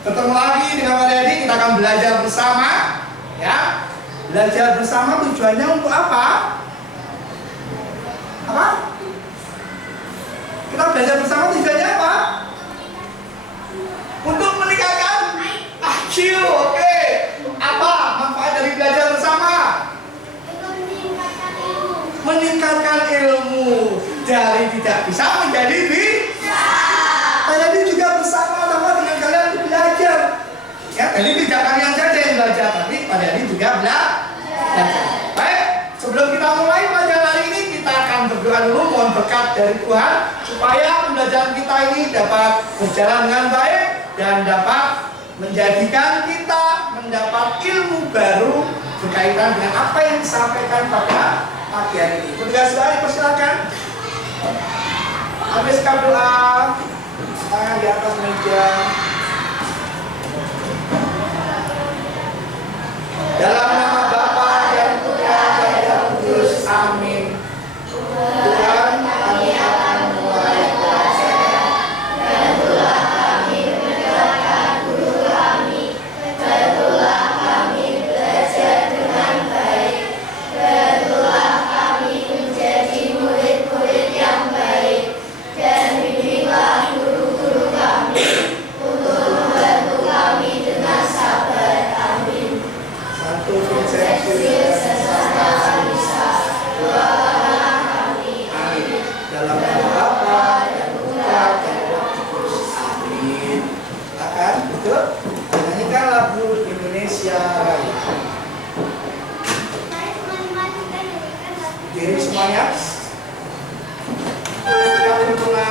Ketemu lagi dengan Pak Dedi, kita akan belajar bersama. Ya, belajar bersama tujuannya untuk apa? Apa? Kita belajar bersama tujuannya apa? Untuk meningkatkan IQ. Oke. Apa manfaat dari belajar bersama? Meningkatkan ilmu. Dari tidak bisa menjadi bisa. Pak Dedi juga bersama-sama dengan kalian belajar. Ya, jadi tidak kalian saja yang belajar, tapi Pak Dedi juga belajar. Baik, sebelum kita mulai pelajaran hari ini, kita akan berdoa dulu, mohon berkat dari Tuhan supaya pembelajaran kita ini dapat berjalan dengan baik dan dapat menjadikan kita mendapat ilmu baru berkaitan dengan apa yang disampaikan pada pagi hari ini. Ketika sudah dipersilakan, habiskan doa, tangan di atas meja. Dalam nama Bapa dan Putra dan Roh Kudus, amin. Tuhan, kami akan mulai belajar, dan telah kami mendengarkan guru kami, telah kami belajar dengan baik, telah kami menjadi murid-murid yang baik, dan bimbinglah guru-guru kami untuk membantu kami dengan sabar. Amin. Satu konsepsi sesama bisa doakanlah kami. Amin. Dalam nama Bapa dan Putra dan Roh Kudus. Amin. Akan betul. Nyanyikan lagu Indonesia Raya. Diri semuanya. Kita berdoa.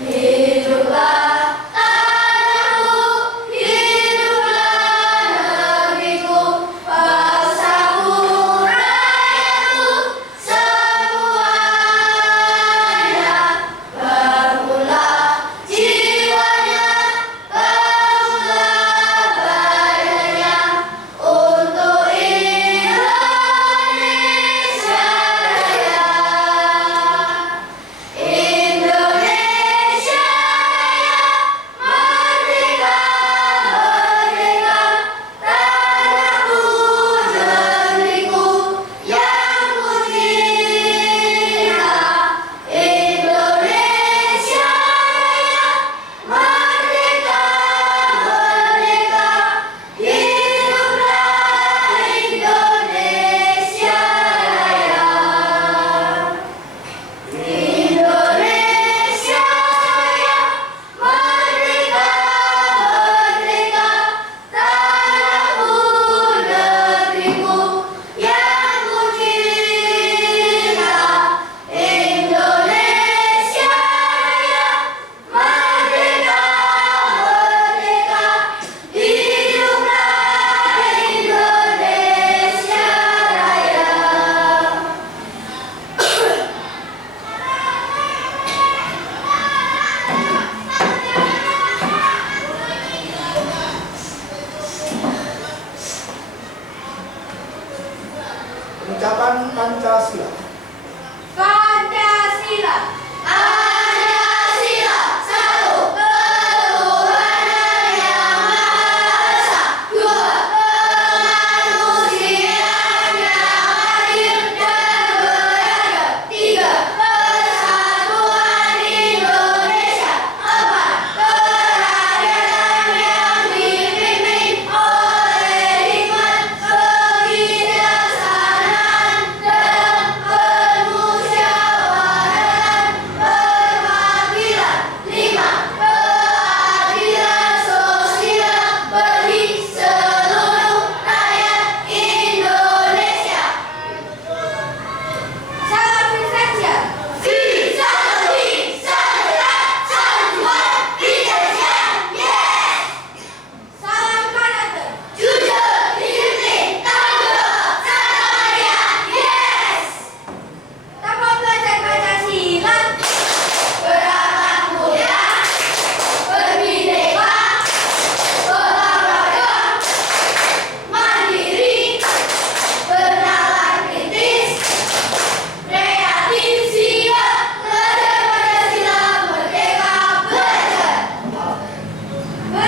Hiduplah tanahku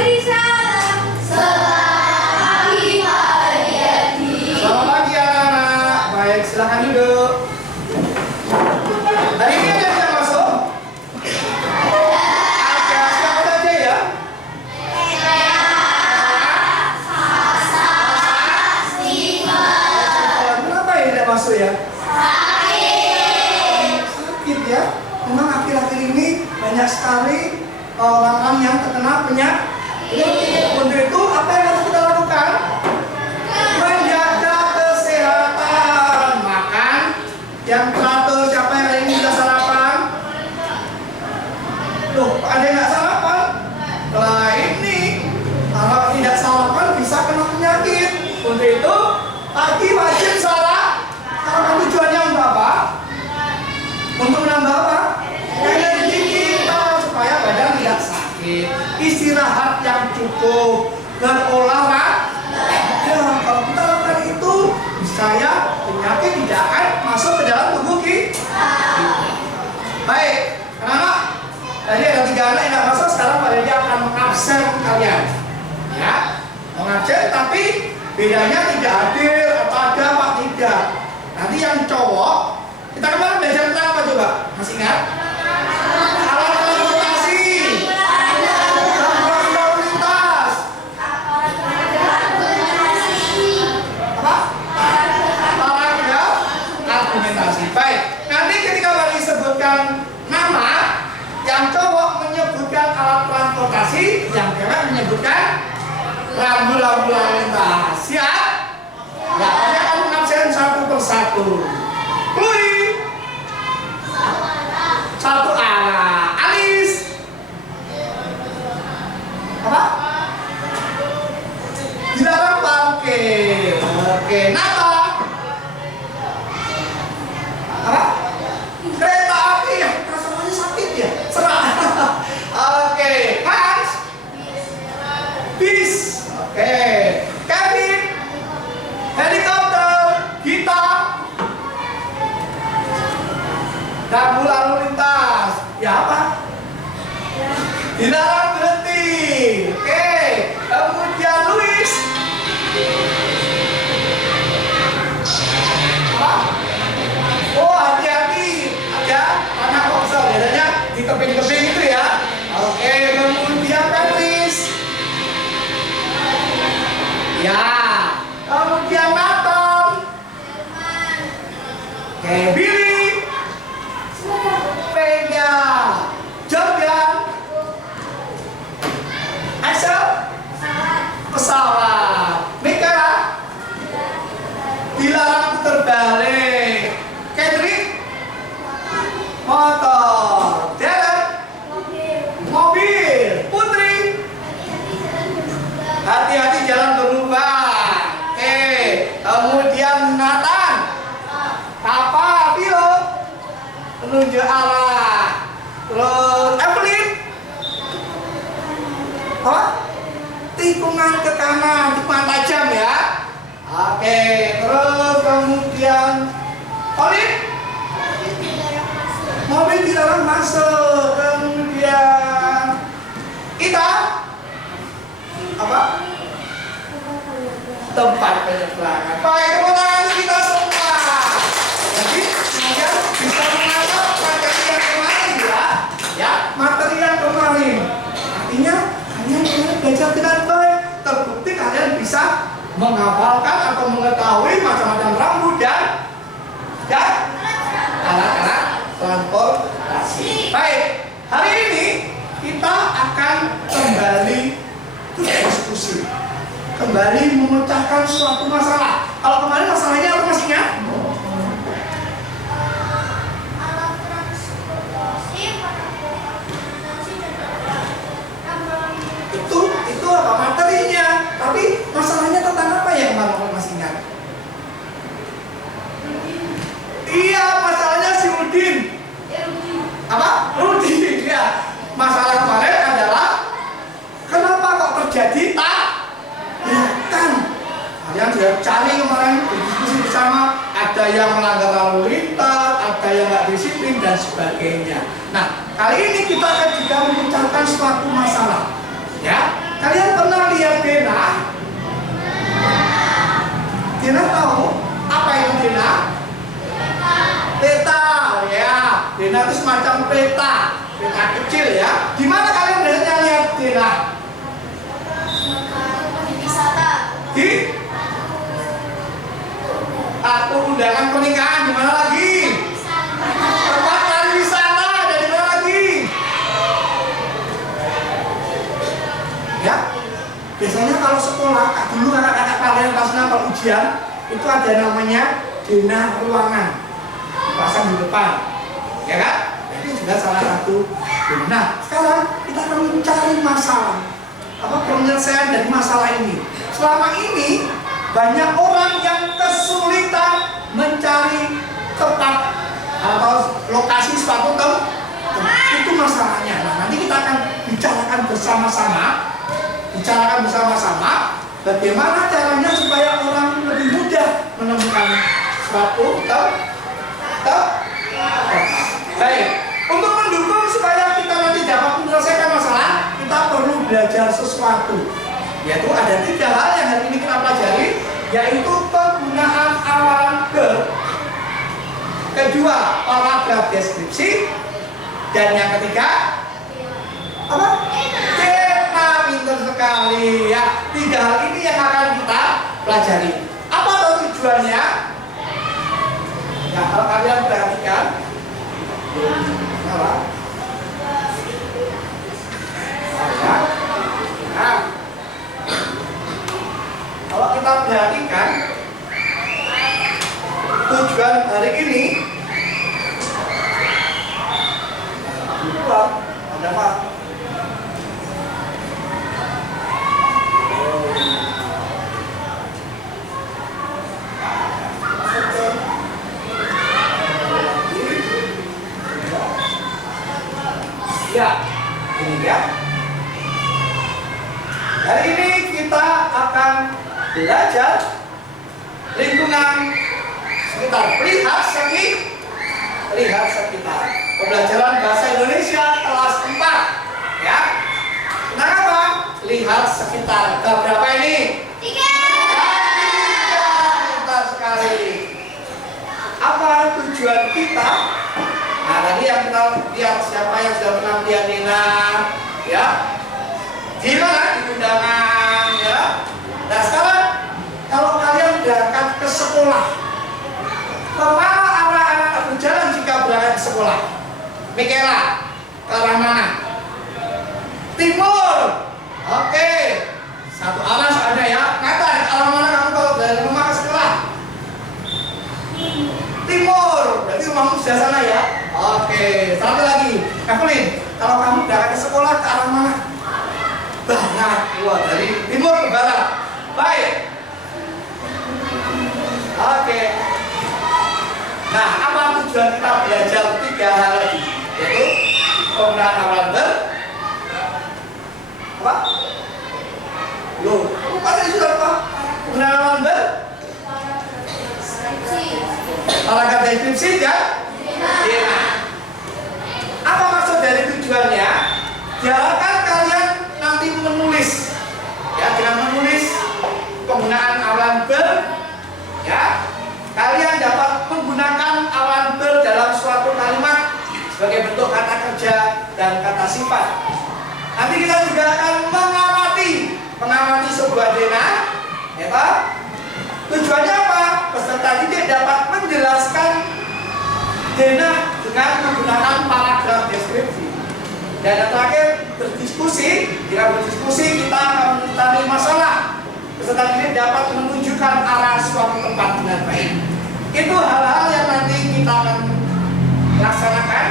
Beri salam. Selamat pagi Pak Yadi. Selamat pagi anak-anak. Baik, silakan duduk. Hari ini ada yang masuk? Ada. Siapa saja ya? Kenapa ya tidak masuk ya? Sakit ya. Memang akhir-akhir ini banyak sekali orang-orang yang terkena penyakit. Untuk itu apa yang harus kita lakukan? Menjaga kesehatan. Makan yang teratur. Siapa yang hari ini sudah sarapan? Loh, ada yang nggak sarapan? Nah ini kalau tidak sarapan bisa kena penyakit. Untuk itu pagi wajib sarapan. Tujuannya untuk apa? Untuk menambah apa? Energi kita supaya badan tidak sakit. Istirahat yang cukup, berolahraga. Kalau kita lakukan itu, niscaya penyakit tidak akan masuk ke dalam tubuh kita. Baik, anak-anak. Tadi ada 3 anak yang tidak masuk. Sekarang Pak Dedi akan mengabsen kalian. Ya, mengabsen tapi bedanya tidak hadir atau ada apa tidak. Nanti yang cowok, kita kemarin belajar tentang apa coba? Masih ingat? Alat transportasi, transportasi lalu lintas. Apa? Olahraga argumentasi. Baik. Nanti ketika Bali sebutkan nama, yang cowok menyebutkan alat transportasi, yang cewek menyebutkan rambu-rambu lalu lintas. Siap? Ya, kalian akan mengabsen satu persatu. Lui, satu arah. Alis, apa? Dilarang parkir. Oke, Nata, apa? Kereta api. Rasanya sakit ya? Serah. Oke, Hans, bis. Oke, Kevin, helikopter, kita, rambu lalu lintas. Ya apa? Dilarang berhenti. Oke, kemudian Luis. Apa? Oh, hati-hati. Ada tanah longsor. Biasanya di tebing-tebing itu ya. Oke, kemudian Patrice. Ya. Kemudian Nathan. Oke, Billy. Penya. Jordan. Axel. Pesawat. Mika. Dilarang terbalik. Kendrick. Motor. Derek. Mobil. Putri. Hati-hati jalan berlubang. Oke. Kemudian Nathan. Papa. Vio. Menunjuk arah. Terus Evelyn. Apa? Tikungan ke kanan, tikungan tajam ya. Oke, terus kemudian Olin. Mobil dilarang masuk. Kemudian kita apa? Tempat penyeberangan. Baik, tepuk tangan untuk kita semua. Jadi semoga bisa menangkap materi yang kemarin ya. Ya, materi yang kemarin. Artinya kalian belajar dengan baik. Terbukti kalian bisa menghafalkan atau mengetahui macam-macam rambu dan alat-alat transportasi. Baik, hari ini kita akan kembali berdiskusi, kembali memecahkan suatu masalah. Kalau kemarin masalahnya apa masih ingat? Itu apa materinya? Tapi masalahnya tentang apa ya kemarin kalau masih ingat? Iya, masalahnya si Udin. Apa? Udin. Ya. Masalah kemarin adalah kenapa kok terjadi tabrakan? Kalian sudah cari kemarin berdiskusi bersama. Ada yang melanggar lalu lintas, ada yang nggak disiplin dan sebagainya. Nah, kali ini kita akan juga membicarakan suatu masalah. Ya, kalian Dina tahu apa itu Dina? Peta, ya. Dina itu semacam peta kecil ya. Di mana kalian biasanya lihat Dina? Wisata. Di atau undangan pernikahan, di mana lagi? Tempat pariwisata, dan di mana lagi? Ya, biasanya kalau sekolah, dulu anak-anak kalian pas nambah ujian, itu ada namanya Dina ruangan, pasang di depan, ya kan? Itu juga salah satu. Nah, sekarang kita akan mencari masalah, penyelesaian dari masalah ini. Selama ini banyak orang yang kesulitan mencari tempat atau lokasi suatu tempat. Itu masalahnya. Nah, nanti kita akan bicarakan bersama-sama bagaimana caranya supaya orang lebih mudah menemukan suatu tempat. Baik, untuk mendukung supaya kita nanti dapat menyelesaikan masalah, kita perlu belajar sesuatu. Yaitu ada 3 hal yang hari ini kita pelajari, yaitu penggunaan awalan verb, kedua paragraf deskripsi, dan yang ketiga apa? Tema. Pintar sekali ya. 3 hal ini yang akan kita pelajari. Apa tujuannya? Nah, kalau kalian perhatikan, nah, kalau kita perhatikan tujuan hari ini, ada apa? Ya, ini ya. Hari ini kita akan belajar lingkungan sekitar, lihat sekitar. Pembelajaran bahasa Indonesia kelas 4 ya. Kenapa? Lihat sekitar. Bab berapa ini? 3. Pintar sekali. Apa tujuan kita? Nah, tadi yang kita lihat, siapa yang sudah pernah melihat Dina ya? Di mana? Di undangan ya. Nah, sekarang kalau kalian berangkat ke sekolah, kemana arah anak berjalan jika berangkat ke sekolah? Mikela, ke arah mana? Timur. Oke, satu arah ada ya. Nathan, arah mana kamu kalau dari rumah ke sekolah? Timur. Berarti rumahmu sudah sana ya. Oke, satu lagi. Evelyn, kalau kamu berangkat ke sekolah ke arah mana? Barat. Wah, dari timur ke barat. Baik. Oke. Nah, apa tujuan kita belajar 3 hal lagi? Yaitu penggunaan awalan verb. Apa? Loh, tadi sudah apa? Penggunaan awalan verb. Paragraf deskripsi kan? Iya. Apa maksud dari tujuannya? Diharapkan kalian nanti menulis, ya, dengan menulis penggunaan awalan verb, ya, kalian dapat menggunakan awalan verb dalam suatu kalimat sebagai bentuk kata kerja dan kata sifat. Nanti kita juga akan mengamati sebuah dena, ya. Tujuannya apa? Peserta didik dapat menjelaskan dena dengan menggunakan paragraf deskripsi. Dan yang terakhir, berdiskusi. Jika berdiskusi, kita akan mencari masalah. Peserta didik dapat menunjukkan arah suatu tempat dengan baik. Itu hal-hal yang nanti kita akan laksanakan.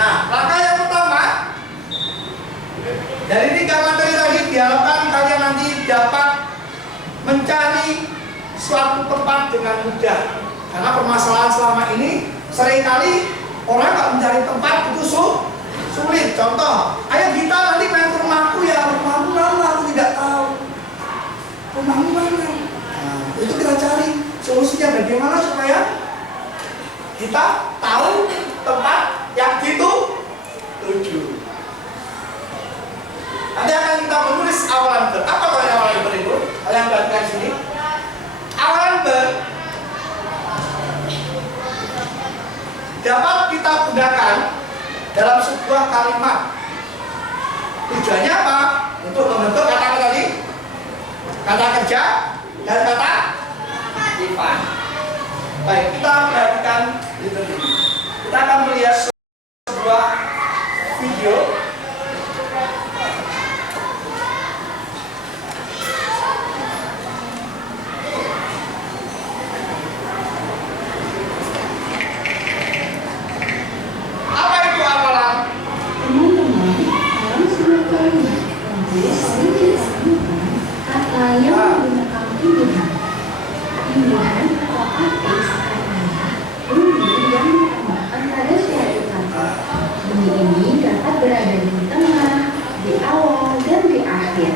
Nah, langkah yang pertama, dari 3 materi tadi diharapkan kalian nanti dapat mencari suatu tempat dengan mudah. Karena permasalahan selama ini seringkali orang kalau mencari tempat itu sulit. Contoh, ayo kita nanti main ke rumahku ya. Rumahmu mana? Aku tidak tahu. Rumahmu mana? Nah, itu kita cari solusinya bagaimana supaya kita tahu tempat yang dituju. Nanti akan kita menulis awalan verb. Apa kalau awalan verb itu? Kalian perhatikan sini. dalam sebuah kalimat. Tujuannya apa? Untuk membentuk kata apa tadi? Kata kerja dan kata sifat. Baik, kita perhatikan itu. Kita akan melihat sebuah video. Apa itu apalan? Teman-teman, dalam sebuah kalimat yang sering kita temukan kata yang menggunakan imbuhan. Imbuhan atau afix artinya bunyi yang ditambahkan pada suatu kata. Bunyi ini dapat berada di tengah, di awal, dan di akhir.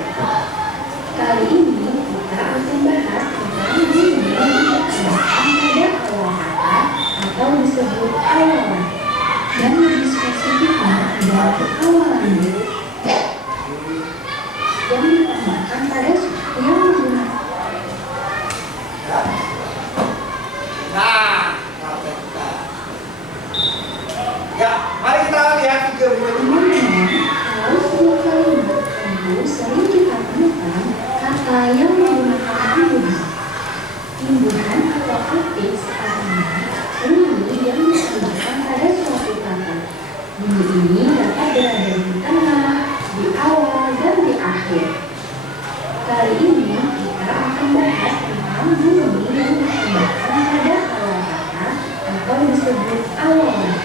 Kali ini kita akan bahas tentang bunyi yang ditambahkan pada awal kata atau disebut awalan. Dan lebih spesifiknya adalah awalan yang ditambahkan pada suatu yang menggunakan. Nah, ya, mari kita lihat video berikut ini. Teman-teman, kalau sebuah kalimat tentu sering kita temukan kata yang menggunakan imbuhan. Imbuhan atau afix artinya bunyi yang ditambahkan pada suatu kata. Bunyi ini dapat berada di tengah, di awal, dan di akhir. Kali ini kita akan bahas tentang bunyi yang ditambahkan pada awal kata atau disebut awalan.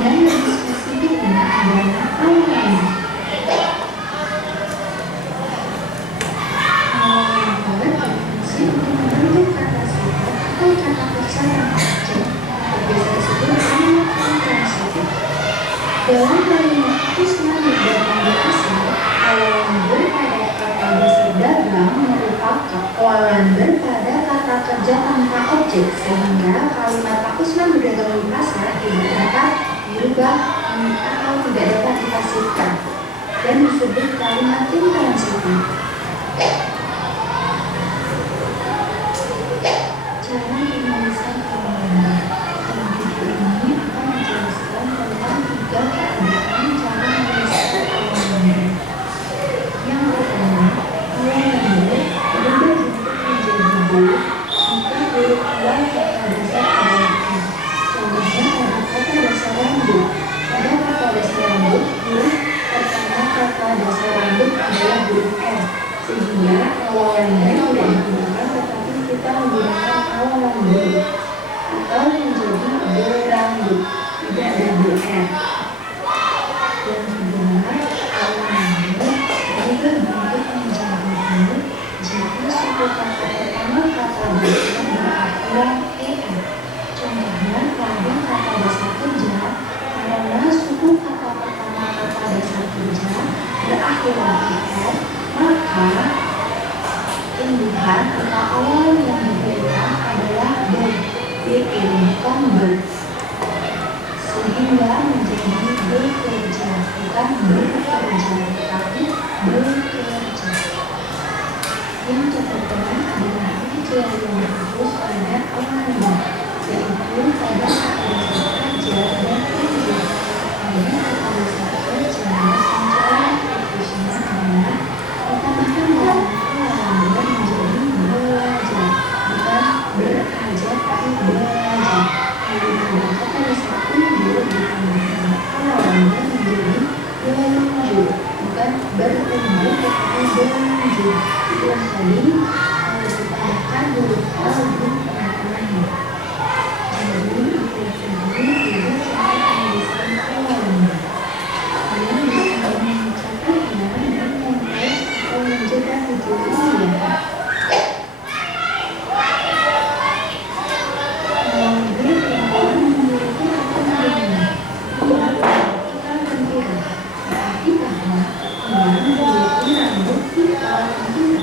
Dan lebih spesifiknya adalah awalan. Awalan berfungsi untuk membentuk kata sifat atau kata kerja yang terjadi. Biasa disebut kalimat transitif. Dalam kalimat Kusma dan asal, awalan ber pada kata dasar dagang merupakan awalan ber pada kata kerja tanpa objek, sehingga kalimat Kusma berdagang di pasar tidak dapat dirubah atau tidak dapat dipasifkan dan disebut kalimat intransitif. Cara penulisan awalan. Dalam video ini akan menjelaskan tentang 3 keadaan cara menuliskan awalan. Yang pertama, awalan berubah bentuk menjadi huruf jika huruf awal kata dasar adalah A. Contohnya pada kata dasar rambut. Pada kata dasar rambut, huruf pertama kata dasar rambut adalah huruf R. Sehingga awalannya tidak digunakan, tetapi kita menggunakan awalan baru atau menjadi berambut, tidak ada BR. Yang kedua, awalan berubah bentuk menjadi huruf jika suku kata pertama kata dasar berakhiran ER. Contohnya pada kata dasar kerja, karena suku kata pertama kata dasar kerja berakhiran ER, maka imbuhan atau awalan yang diberikan adalah ber, bukan ber, sehingga menjadi bekerja, bukan bekerja, tapi bekerja. Yang kedua adalah kerja yang berfokus pada awalan, yaitu pada kata dasar kerja dan kerja. Pada kata dasar kerja, sancaran fokusnya adalah ditambahkan dalam awalan menjadi belajar, bukan berajar tapi belajar. Lalu pada kata dasar unjuk ditambahkan awalan menjadi berunjuk, bukan berunjuk tetapi berunjuk. Itulah tadi ditambahkan huruf L di tengah-tengahnya. Jadi itu tadi 3 cara penulisan awalan. Kalian bisa mencatatnya dan membuat atau menjaga video ini ya. Awalan memiliki kepentingan. Ia kita penting. Berarti bahwa awalan memiliki rambut kita penting.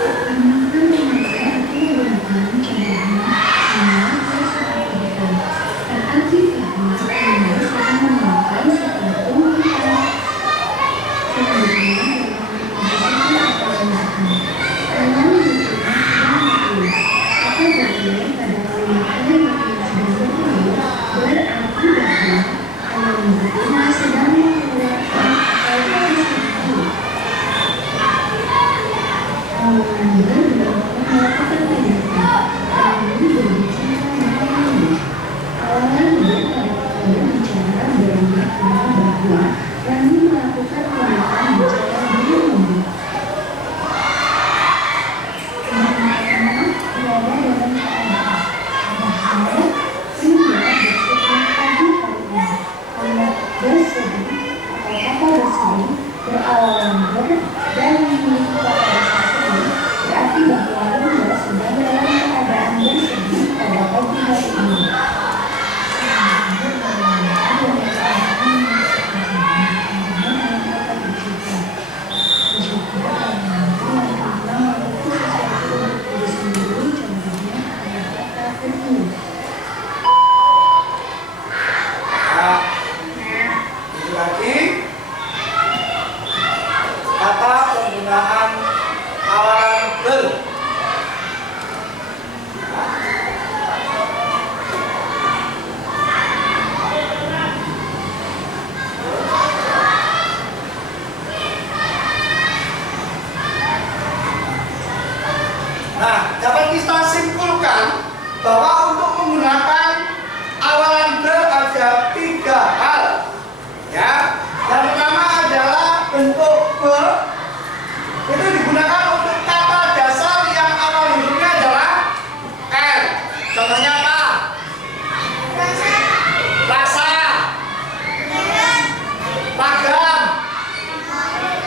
Teman-teman itu menggunakan contoh awalan ber. Nah, dapat kita simpulkan bahwa untuk menggunakan awalan ber ada 3 hal. Ya, yang pertama adalah bentuk ber itu digunakan untuk kata dasar yang awal hurufnya adalah R. Contohnya apa? Rasa, pagam,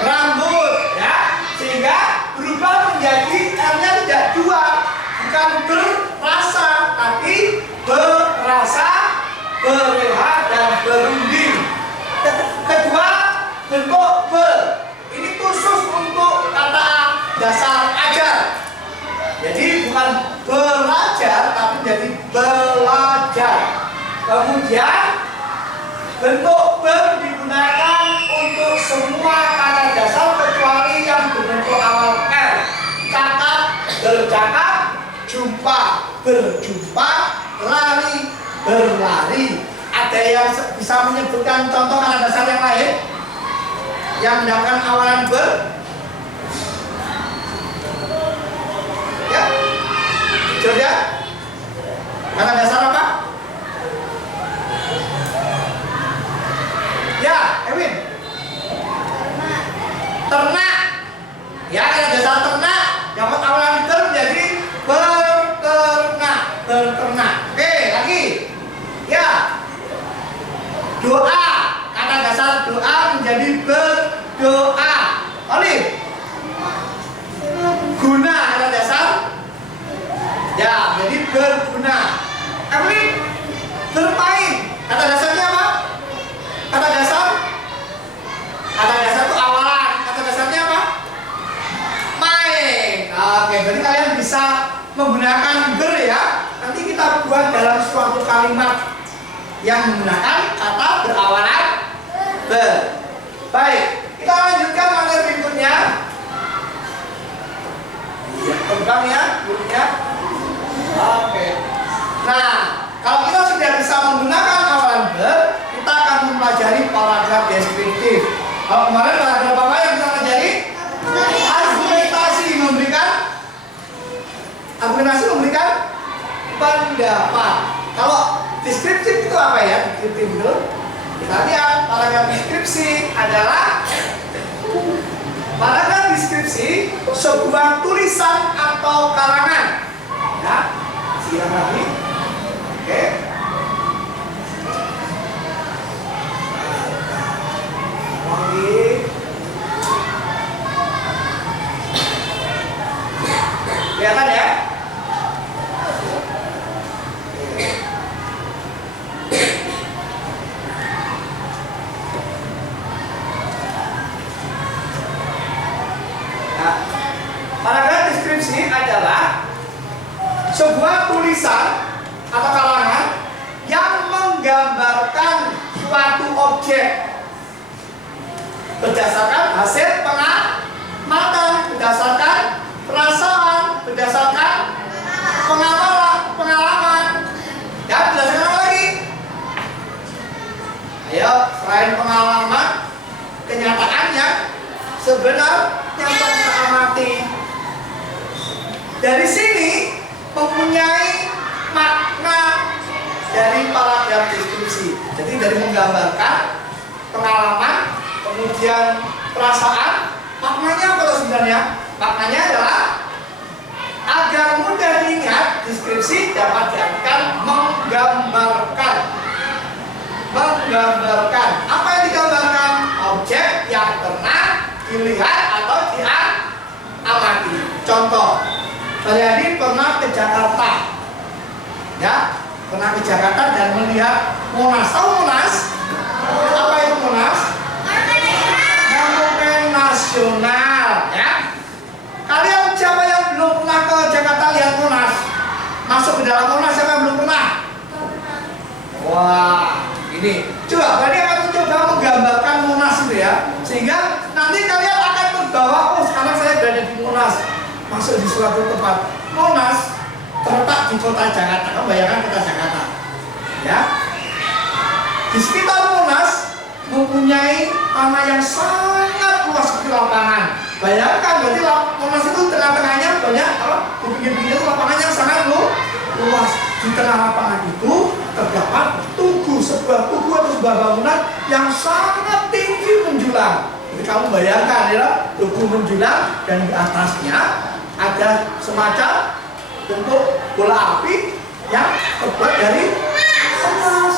rambut, ya, sehingga berubah menjadi R-nya tidak 2, bukan berrasa, tapi berasa, berehat, dan berunding. Kedua, bentuk ber. Ini khusus untuk kata dasar ajar. Jadi bukan belajar, tapi jadi belajar. Kemudian bentuk ber digunakan untuk semua kata dasar kecuali yang berbentuk awal R. Cakap, bercakap, jumpa, berjumpa, lari, berlari. Ada yang bisa menyebutkan contoh kata dasar yang lain yang menggunakan awalan ber? Ya, jujur ya. Kata dasar apa? Ya, Ewin. Ternak. Ya, kata dasar ternak dapat awalan ber menjadi berternak, berternak. Oke, lagi. Ya. Doa, kata dasar doa menjadi berdoa. Olive. Guna, kata dasar. Ya, jadi berguna. Evelyn, bermain, kata dasarnya apa? Kata dasar? Kata dasar itu awalan. Kata dasarnya apa? Main. Oke, berarti kalian bisa menggunakan ber ya. Nanti kita buat dalam suatu kalimat yang menggunakan kata berawalan ber. Baik, kita lanjutkan materi berikutnya. Terbang ya, bukunya. Oke. Nah, kalau kita sudah bisa menggunakan awalan ber, kita akan mempelajari paragraf deskriptif. Kalau kemarin paragraf apa yang kita pelajari? Argumentasi memberikan pendapat. Kalau deskriptif itu apa ya? Deskriptif itu kita lihat paragraf deskripsi adalah paragraf deskripsi sebuah tulisan atau karangan. Ya, silang lagi. Oke. Lagi. Kelihatan ya? Paragraf deskripsi adalah sebuah tulisan atau karangan yang menggambarkan suatu objek berdasarkan hasil pengamatan, berdasarkan perasaan, berdasarkan pengalaman, dan berdasarkan apa lagi? Ayo, selain pengalaman, kenyataan yang sebenarnya kita amati. Dari sini mempunyai makna dari paragraf deskripsi. Jadi dari menggambarkan pengalaman, kemudian perasaan, maknanya apa sebenarnya? Maknanya adalah agar mudah diingat, deskripsi dapat diartikan menggambarkan. Menggambarkan. Apa yang digambarkan? Objek yang pernah dilihat atau diamati. Contoh, Karyadi pernah ke Jakarta, ya, pernah ke Jakarta dan melihat Monas. Tahu Monas? Apa itu Monas? Monumen Nasional, ya. Kalian siapa yang belum pernah ke Jakarta lihat Monas? Masuk ke dalam Monas, siapa yang belum pernah? Wah, ini. Coba, berarti akan mencoba menggambarkan Monas itu ya, sehingga nanti kalian akan terbawa, oh sekarang saya berada di Monas. masuk di suatu tempat. Monas terletak di kota Jakarta. Kamu bayangkan kota Jakarta, ya. Di sekitar Monas mempunyai tanah yang sangat luas seperti lapangan. Bayangkan, berarti Monas itu tengah-tengahnya banyak, di pinggir-pinggir itu lapangan yang sangat luas. Di tengah lapangan itu terdapat sebuah tugu atau sebuah bangunan yang sangat tinggi menjulang. Jadi kamu bayangkan ya, tugu menjulang dan di atasnya ada semacam bentuk bola api yang terbuat dari emas.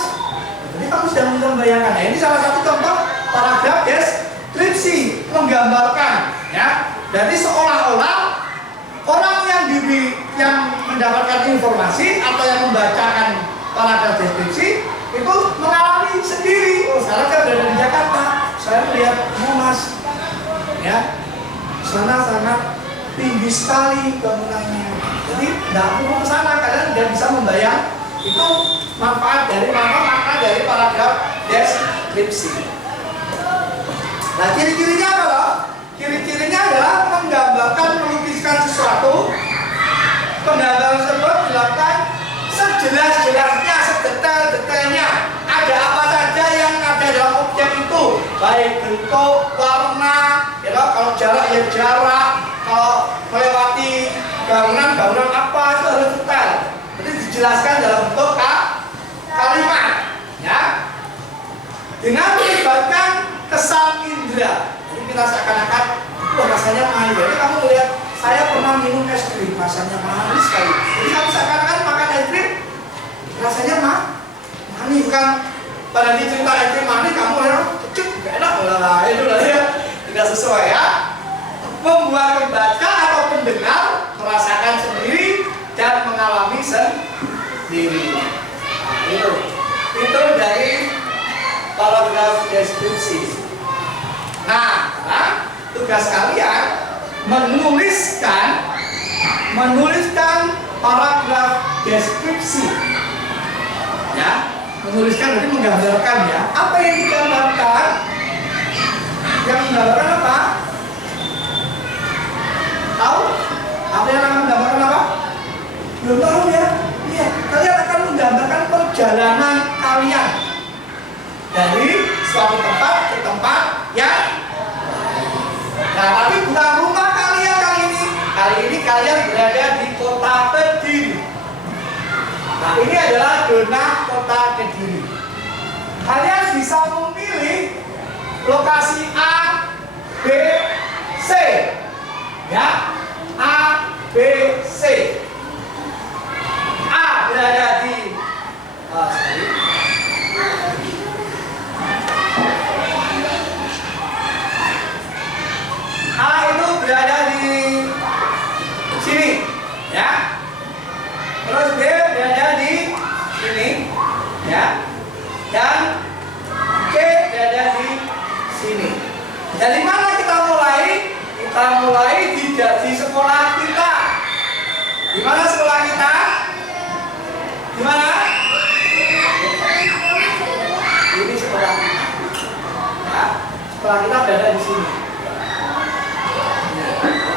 Jadi kamu sudah membayangkan. Nah, ini salah satu contoh paragraf deskripsi menggambarkan, ya. Jadi seolah-olah orang yang mendapatkan informasi atau yang membacakan paragraf deskripsi itu mengalami sendiri. Oh, sekarang saya berada di Jakarta, saya melihat Monas, ya. Sana sangat tinggi sekali bangunannya. Jadi tidak perlu ke sana, kalian tidak bisa membayang itu makna dari paragraf deskripsi. Nah, ciri-cirinya apa loh? Ciri-cirinya adalah menggambarkan, melukiskan sesuatu. Penggambaran tersebut dilakukan sejelas-jelasnya, sedetail-detailnya. Ada apa saja yang ada dalam objek itu, baik bentuk, warna, ya, kalau jarak ya jarak, kalau melewati bangunan apa itu harus detail. Jadi dijelaskan dalam bentuk kalimat, ya, dengan melibatkan kesan indera. Jadi kita seakan-akan, wah rasanya manis. Jadi kamu melihat, saya pernah minum es krim, rasanya manis sekali. Jadi kamu seakan-akan makan es krim, rasanya manis. Bukan pada dicerita es krim manis, kamu ya, cuk, gak enak lah, itu lah ya, tidak sesuai, ya. Membuat pembaca atau pendengar merasakan sendiri dan mengalami sendiri. Nah, itu dari paragraf deskripsi. Nah, tugas kalian menuliskan paragraf deskripsi, ya. Menuliskan berarti menggambarkan, ya. Apa yang digambarkan? Yang menggambarkan apa? Tahu? Apa yang akan menggambarkan apa? Belum tahu, ya? Iya, kalian akan menggambarkan perjalanan kalian dari suatu tempat ke tempat yang lain. Nah, tapi bukan rumah kalian kali ini. Kali ini kalian berada di kota Kediri. Nah, ini adalah zona kota Kediri. Kalian bisa memilih lokasi A, B, C. Ya, A, B, C. A berada di A itu berada di sini, ya. Terus B berada di sini, ya. Dan C berada di sini. Dari mana kita mulai? Kita mulai di sekolah kita. Di mana sekolah kita? Di mana? Ini sekolah kita. Ya, sekolah kita berada di sini.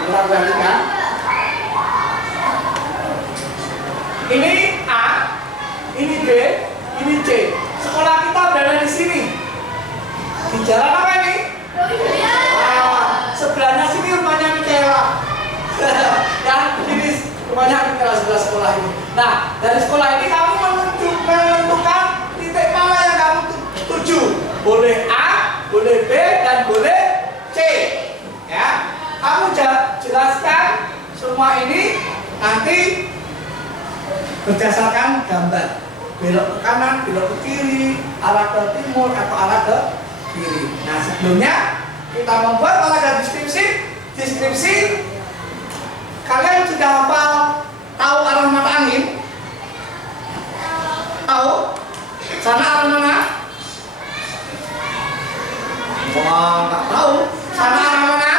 Kita perhatikan. Ini A, ini B, ini C. Sekolah kita berada di sini. Di jalan apa ini? Sebelahnya sini rumahnya Mikaela. Ya, ini rumahnya Mikaela sebelah sekolah ini. Nah, dari sekolah ini kamu menentukan titik mana yang kamu tuju. Boleh A, boleh B, dan boleh C. Ya, kamu jelaskan semua ini nanti berdasarkan gambar. Belok ke kanan, belok ke kiri, arah ke timur atau arah ke kiri. Nah, sebelumnya kita membuat paragraf deskripsi. Kalian sudah hafal tahu arah mata angin? Tahu? Sana arah mana? Wah, nggak tahu. Sana arah mana?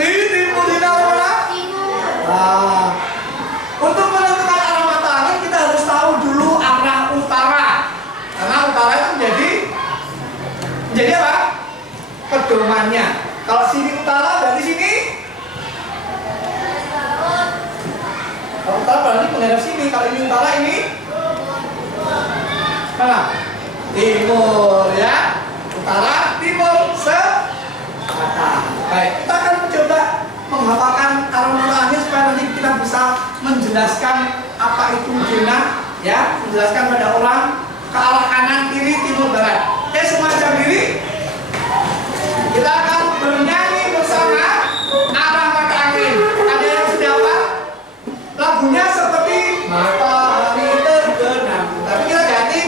Timur. Di arah mana? Nah, untuk menentukan arah mata angin kita harus tahu dulu arah utara. Karena utara itu menjadi apa? Pedomannya. Kalau sini utara, berarti sini Kalau utara berarti menghadap sini. Kalau ini utara, ini mana? Timur ya. Utara, timur, selatan. Baik, kita akan mencoba menghafalkan arah mata angin supaya nanti kita bisa menjelaskan apa itu zona, ya, menjelaskan pada orang ke arah kanan, kiri, timur, barat. Oke, semacam ini kita akan bernyanyi bersama arah mata angin. Ada yang sudah apa? Lagunya seperti matahari terbenam, tapi kita ganti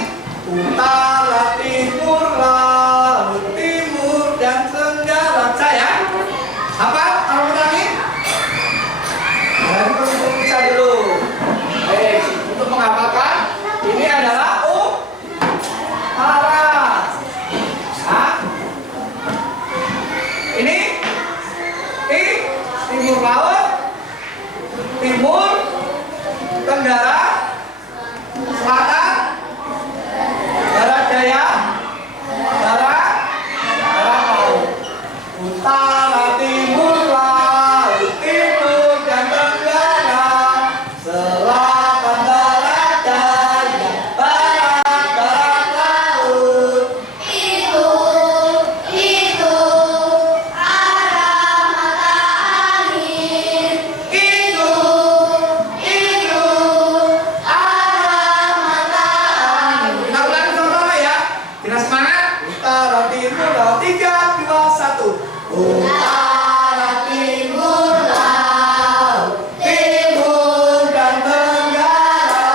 utara, timur, laut, timur, dan tenggara. Saya apa? Arah mata angin? Nanti perlu bisa dulu. Baik, untuk menghafalkan ini adalah utara. Nah, ini timur laut, timur, tenggara, selatan, barat daya, barat laut, utara, timur, laut, timur, dan tenggara, selatan, barat daya, barat laut. Itu arah mata angin. Itu arah mata angin. Kita ulangi sama-sama ya. Kita semangat. Utara, timur, laut. 3, 2, 1. Utara, timur, laut, timur, dan tenggara,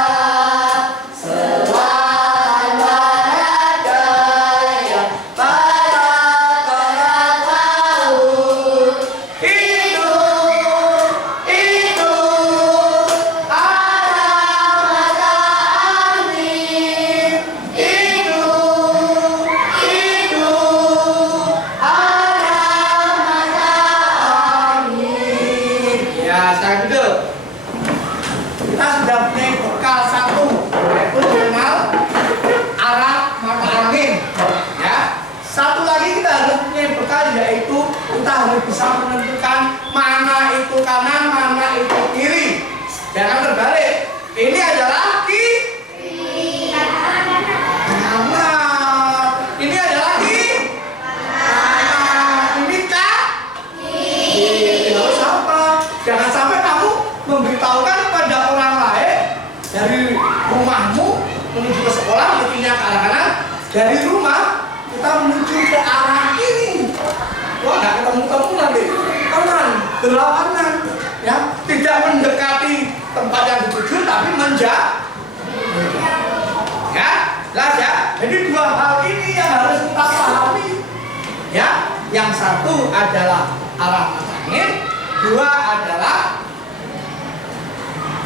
selatan, barat daya, barat laut. Itu arah mata angin. Itu arah mata angin. Ya, sekarang duduk. Kita sudah punya bekal satu, yaitu jurnal arah mata angin. Ya, satu lagi kita harus punya bekal, yaitu kita harus bisa menentukan mana itu kanan, mana itu kiri. Jangan terbalik. Ini adalah kiri. Kanan. Ini adalah kiri. Kanan. Ini kiri. Harus apa? Jangan sampai kamu memberitahukan pada orang lain dari rumahmu menuju ke sekolah, intinya ke arah kanan. Dari rumah kita menuju ke arah kiri. Wah, nggak ketemu nanti. Kanan, berlawanan, ya. Tidak mendekati tempat yang dituju, tapi menjauh. Ya, jelas ya. Jadi dua hal ini yang harus kita pahami. Ya, yang satu adalah arah mata angin, dua adalah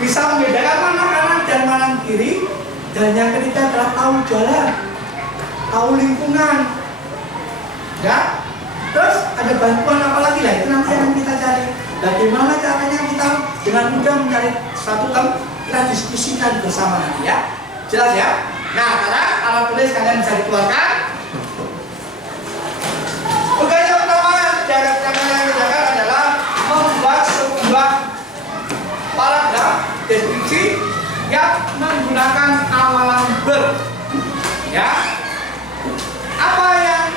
bisa membedakan mana kanan dan mana kiri, dan yang ketiga adalah tahu jalan, tahu lingkungan. Ya, terus ada bantuan apa lagi lah, itu nanti yang kita cari. Bagaimana caranya kita dengan mudah mencari satu kita diskusikan bersama nanti ya. Jelas ya? Nah, sekarang alat tulis kalian bisa dikeluarkan. Tugas yang pertama yang dikerjakan adalah membuat sebuah paragraf deskripsi yang menggunakan awalan verb. Ya. Apa yang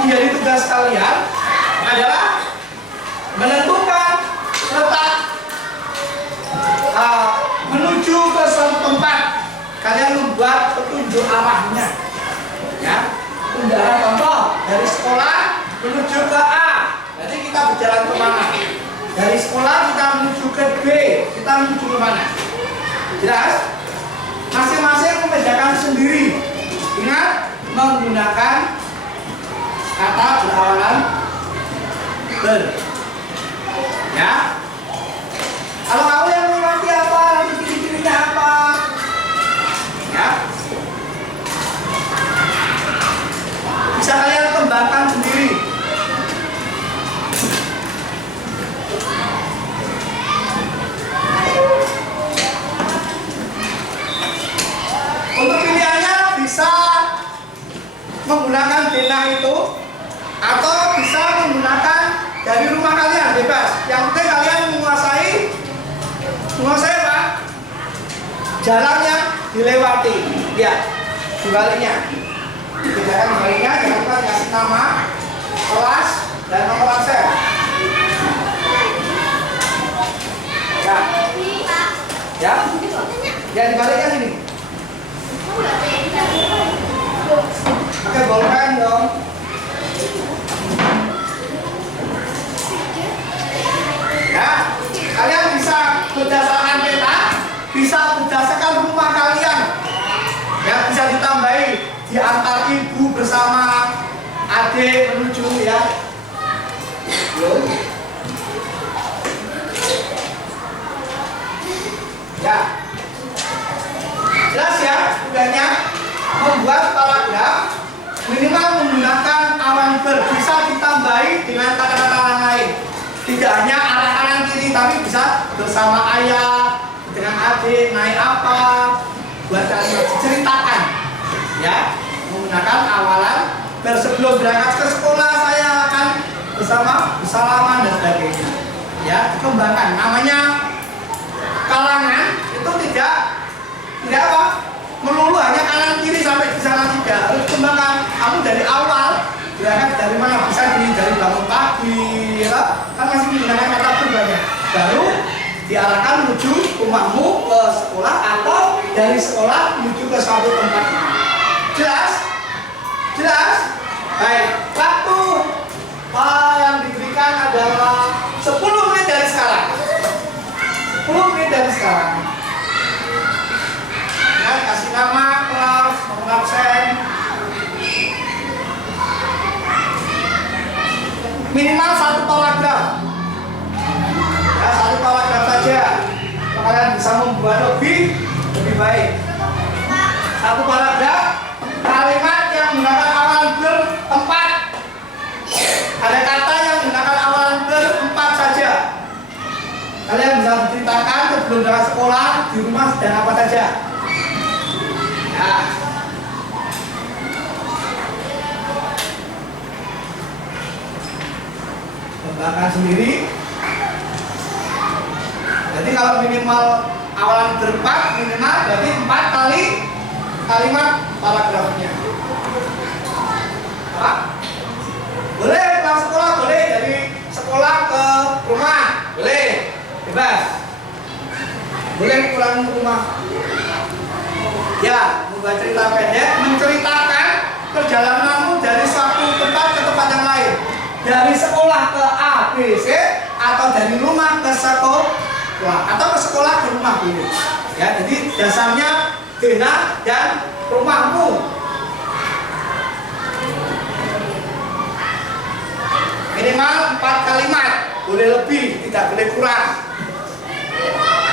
menjadi tugas kalian adalah menentukan letak menuju ke suatu tempat. Kalian membuat petunjuk arahnya, ya. Arah contoh dari sekolah menuju ke A. Jadi kita berjalan ke mana? Dari sekolah kita menuju ke B. Kita menuju ke mana? Jelas? Masing-masing membedakan sendiri. Ingat menggunakan kata berawalan ber. Ya. Kalau kamu yang mengerti apa, nanti ciri-cirinya apa? Ya. Bisa kalian kembangkan sendiri. Untuk pilihannya bisa menggunakan denah itu atau bisa menggunakan dari rumah kalian, bebas. Yang penting kalian menguasai jalan yang dilewati. Ya, dibaliknya. Bedakan dibaliknya, jangan lupa kasih nama, kelas, dan nomor absen. Ya. Ya. Ya, dibaliknya sini. Oke, bolpen dong. Ya, kalian bisa berdasarkan peta, bisa berdasarkan rumah kalian. Ya, bisa ditambahi diantar ibu bersama adik menuju ya. Yuk. Ya. Jelas ya, tugasnya membuat paragraf minimal menggunakan awan ber, bisa ditambahi dengan kata-kata yang lain. Tidak hanya arah kanan kiri, tapi bisa bersama ayah, dengan adik, naik apa, buat kalimat diceritakan. Ya, menggunakan awalan ber. Sebelum berangkat ke sekolah saya akan bersalaman dan sebagainya. Ya, dikembangkan. Namanya kalangan itu tidak apa? Melulu hanya kanan kiri sampai di sana, tidak. Harus kembangkan. Kamu dari awal berangkat dari mana? Bisa dari bangun pagi, ya kan masih menggunakan kata berbanyak. Baru diarahkan menuju rumahmu ke sekolah atau dari sekolah menuju ke suatu tempat. Jelas? Jelas? Baik. Waktu yang diberikan adalah 10 menit dari sekarang. 10 menit dari sekarang. Ya, kasih nama, kelas, nomor absen. Minimal 1 paragraf. Ya, 1 paragraf saja. Kalian bisa membuat lebih baik. 1 paragraf, kalimat yang menggunakan awalan ber 4. Ada kata yang menggunakan awalan ber 4 saja. Kalian bisa menceritakan sebelum berangkat sekolah di rumah sedang apa saja. Ya. Kembangkan sendiri. Jadi kalau minimal awalan ber-4, minimal berarti 4 kali kalimat paragrafnya. Pak? Boleh pulang sekolah, boleh dari sekolah ke rumah, boleh, bebas. Boleh pulang ke rumah. Ya, membuat cerita pendek, menceritakan perjalananmu dari suatu tempat ke tempat yang lain. Dari sekolah ke A, B, C, atau dari rumah ke sekolah, atau ke sekolah ke rumah boleh. Ya, jadi dasarnya Dena dan rumahmu. Minimal 4 kalimat, boleh lebih, tidak boleh kurang.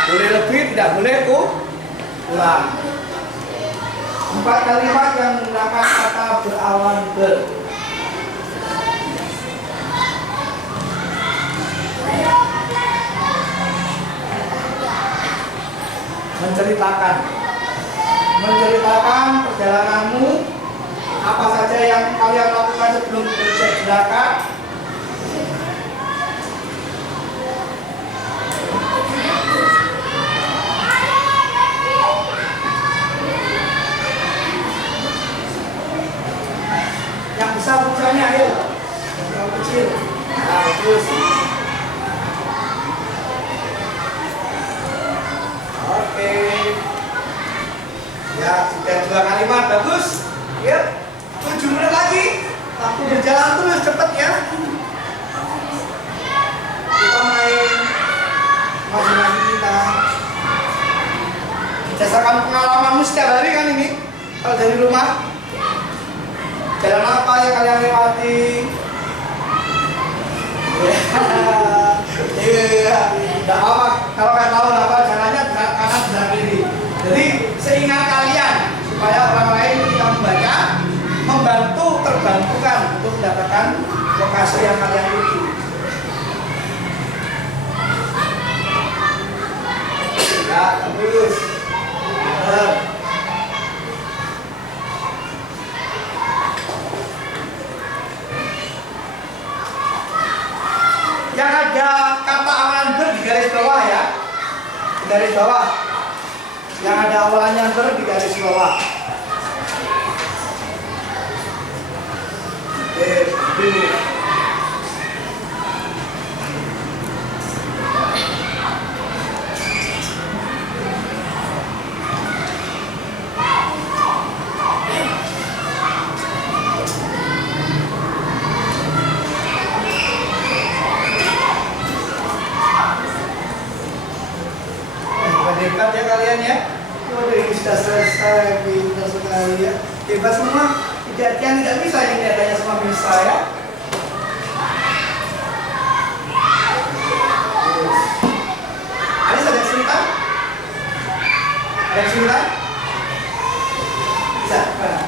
Boleh lebih, tidak boleh kurang. 4 kalimat yang menggunakan kata berawan ber. Menceritakan perjalananmu, apa saja yang kalian lakukan sebelum berangkat. Yang besar pucanya, ayo. Yang kecil. Nah, terus. Oke. Ya, sudah 2 kalimat, bagus. Ya, 7 menit lagi. Waktu berjalan terus cepet ya. Kita main imajinasi kita. Berdasarkan pengalamanmu setiap hari kan ini. Kalau dari rumah, jalan apa yang kalian lewati? Iya, tidak apa. Kalau nggak tahu apa jalannya kanan dan kiri. Jadi seingat kalian supaya orang lain ketika membaca membantu terbantukan untuk mendapatkan lokasi yang kalian tuju. Ya, terus. Yang ada kata amalan ber di garis bawah ya, di garis bawah. Yang ada awalannya ber di garis bawah. B. Hebat ya kalian ya. Waduh, ini sudah selesai, pintar sekali ya. Hebat semua. Yang tidak bisa ini kelihatannya semua bisa ya. Ada yang kesulitan? Ada yang kesulitan? Bisa? Mana?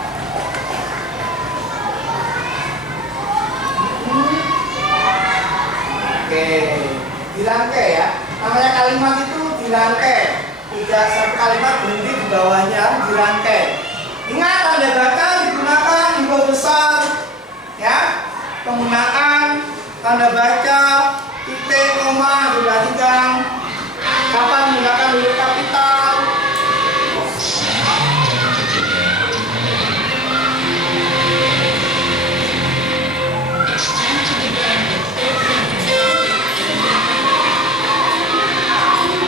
Oke, dirangkai ya. Namanya kalimat itu dirangkai. Tidak satu kalimat berhenti di bawahnya, dirangkai. Ingat, tanda baca digunakan huruf besar, ya. Penggunaan tanda baca, titik, koma diperhatikan. Kapan menggunakan huruf kapital?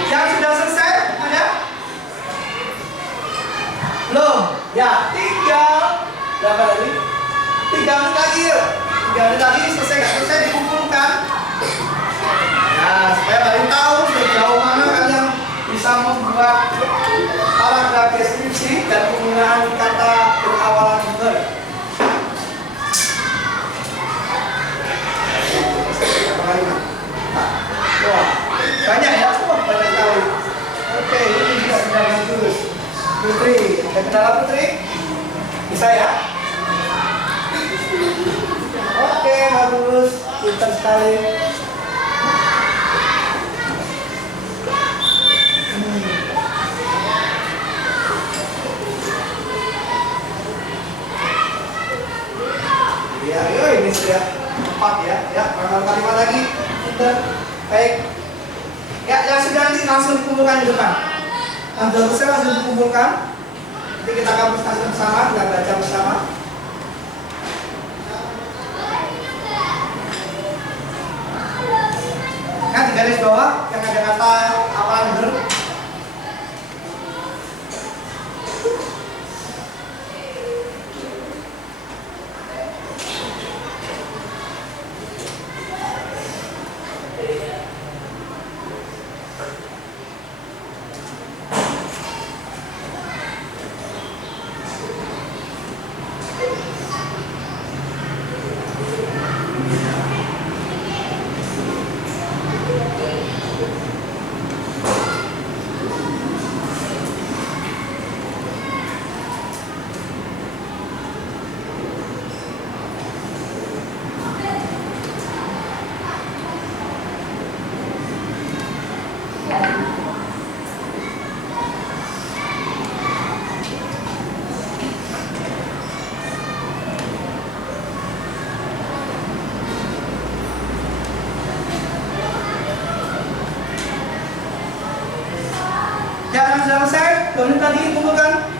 Yang sudah selesai ada? Belum? Ya, tinggal berapa tadi? 3 menit lagi yuk. 3 menit lagi selesai, nggak selesai dikumpulkan. Ya, supaya kalian tahu sejauh mana kalian bisa membuat paragraf deskripsi dan penggunaan kata berawalan ber. Wah, banyak ya, banyak kali. Oke, ini juga sudah bagus. Putri, ada kendala Putri? Bisa ya? Oke, bagus. Pintar sekali. Ya, ini sudah 4 ya. Ya, kalimat lagi. Pintar. Baik. Ya, yang sudah nanti langsung dikumpulkan di depan. Yang sudah selesai langsung dikumpulkan. Nanti kita akan presentasi bersama, kita baca bersama. Nah, di garis bawah yang ada kata awalan ber. Yang sudah selesai, kemudian tadi dikumpulkan.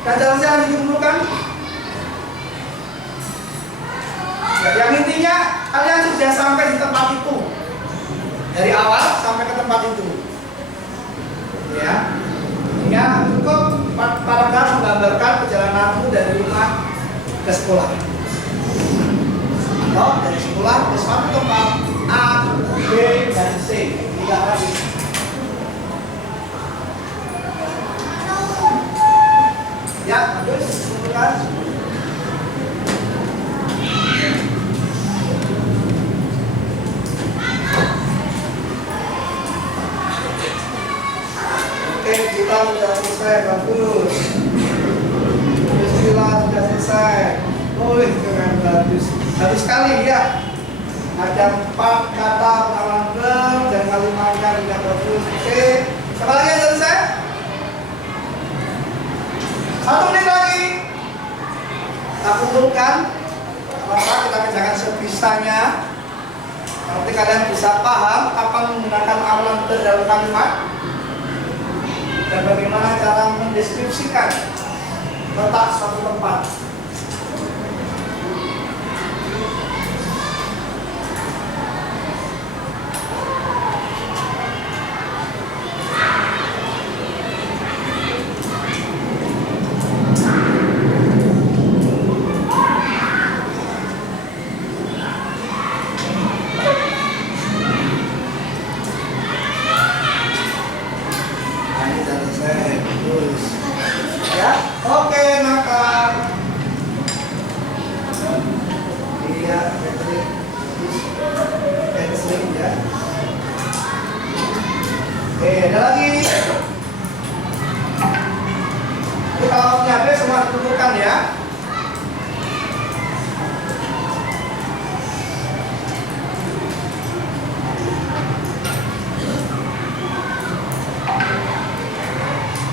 Yang sudah selesai harus dikumpulkan. Ya, yang intinya kalian sudah sampai di tempat itu. Dari awal sampai ke tempat itu. Ya. Ya, cukup paragraf menggambarkan perjalananmu dari rumah ke sekolah. Atau dari sekolah ke suatu tempat A, B, dan C. Tidak lagi. Ya, bagus. Kumpulkan. Oke, kita sudah selesai. Bagus. Bismillah sudah selesai. Boleh dengan bagus. Bagus sekali ya. Ada 4 kata pengawalan verb dan kalimatnya tidak bagus. Oke. Siapa lagi yang selesai? 1 menit lagi. Kita kumpulkan. Maka kita kerjakan sebisanya. Nanti kalian bisa paham kapan menggunakan awalan verb dalam kalimat. Dan dan bagaimana cara mendeskripsikan letak suatu tempat. Ya, oke, maka iya, canceling ya. Oke, ada lagi. Ini kalau nyampe semua ditentukan ya.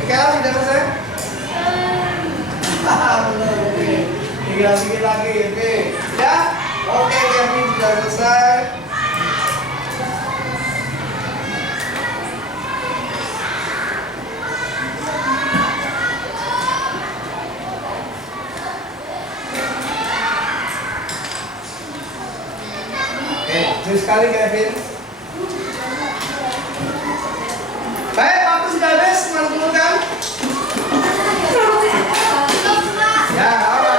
Oke, sudah selesai? Tinggal sedikit lagi, oke. Ya? Oke, Kevin sudah selesai. Oke, terus sekali Kevin. Baik, waktu sudah habis, menentukan. Ya, apa?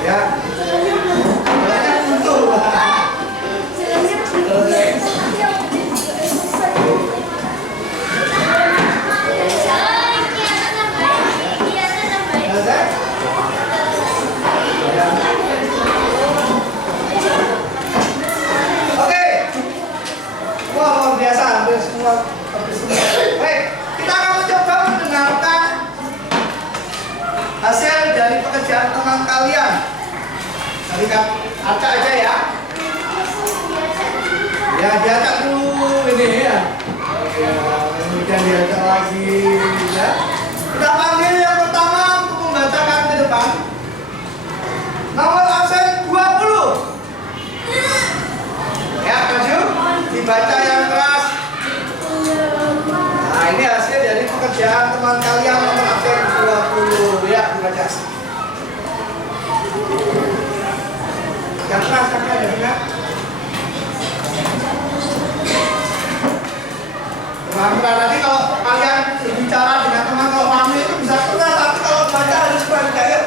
Ya. Banyak untuk. Oke. Wah, luar biasa, hampir semua. Baik, kita akan mencoba mendengarkan hasil dari pekerjaan teman kalian. Tadi kan acak aja ya. Ya, diacak dulu ini ya. Ya, kemudian diacak lagi ya. Kita panggil yang pertama untuk membacakan ke depan. Nomor absen 20. Ya, maju. Dibaca yang keras. Nah, ini hasil dari pekerjaan teman kalian nomor absen 20. Ya, dibaca. Yang keras kakak ada dengar? Teman-teman, nanti kalau kalian berbicara dengan teman kalau kami itu bisa keras, tapi kalau baca harus baca ya.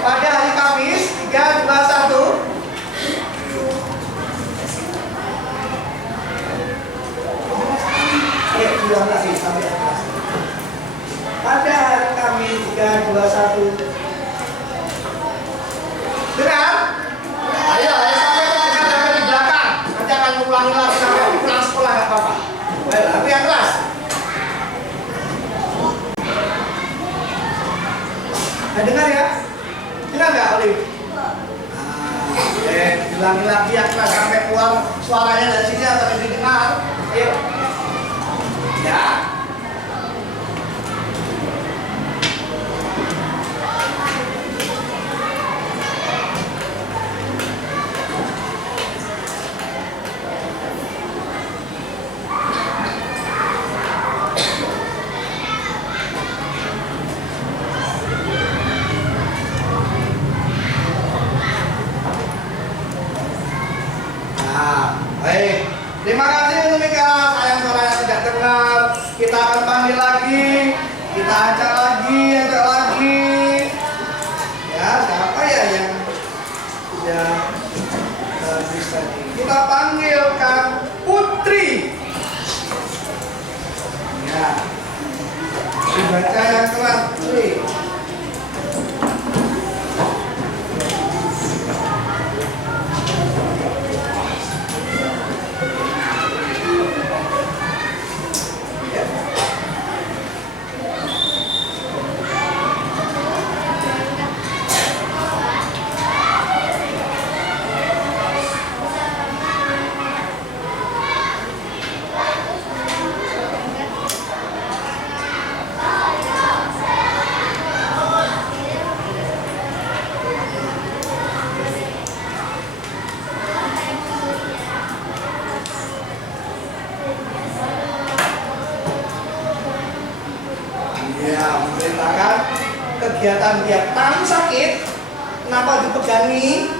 Pada hari Kamis 3, 2, 1. Ya, ulang lagi sampai atas. Pada hari Kamis 3, 2, 1. Dengar? Ayo sampai dengar sampai di belakang. Nanti akan ulangi lagi sampai pulang sekolah nggak apa-apa. Baik, tapi yang keras. Nah, dengar ya? Dengar nggak, Olive? Diulangi lagi yang keras sampai keluar suaranya dari sini atau didengar. Ayo. Ya. Baik, terima kasih untuk Mika. Sayang suaranya tidak dengar. Kita akan panggil lagi, kita ajak lagi. Ya, siapa ya yang sudah bisa tadi? Kita panggilkan Putri. Ya, dibaca yang keras, Putri. kegiatan dia. Tangan sakit, kenapa dipegangi?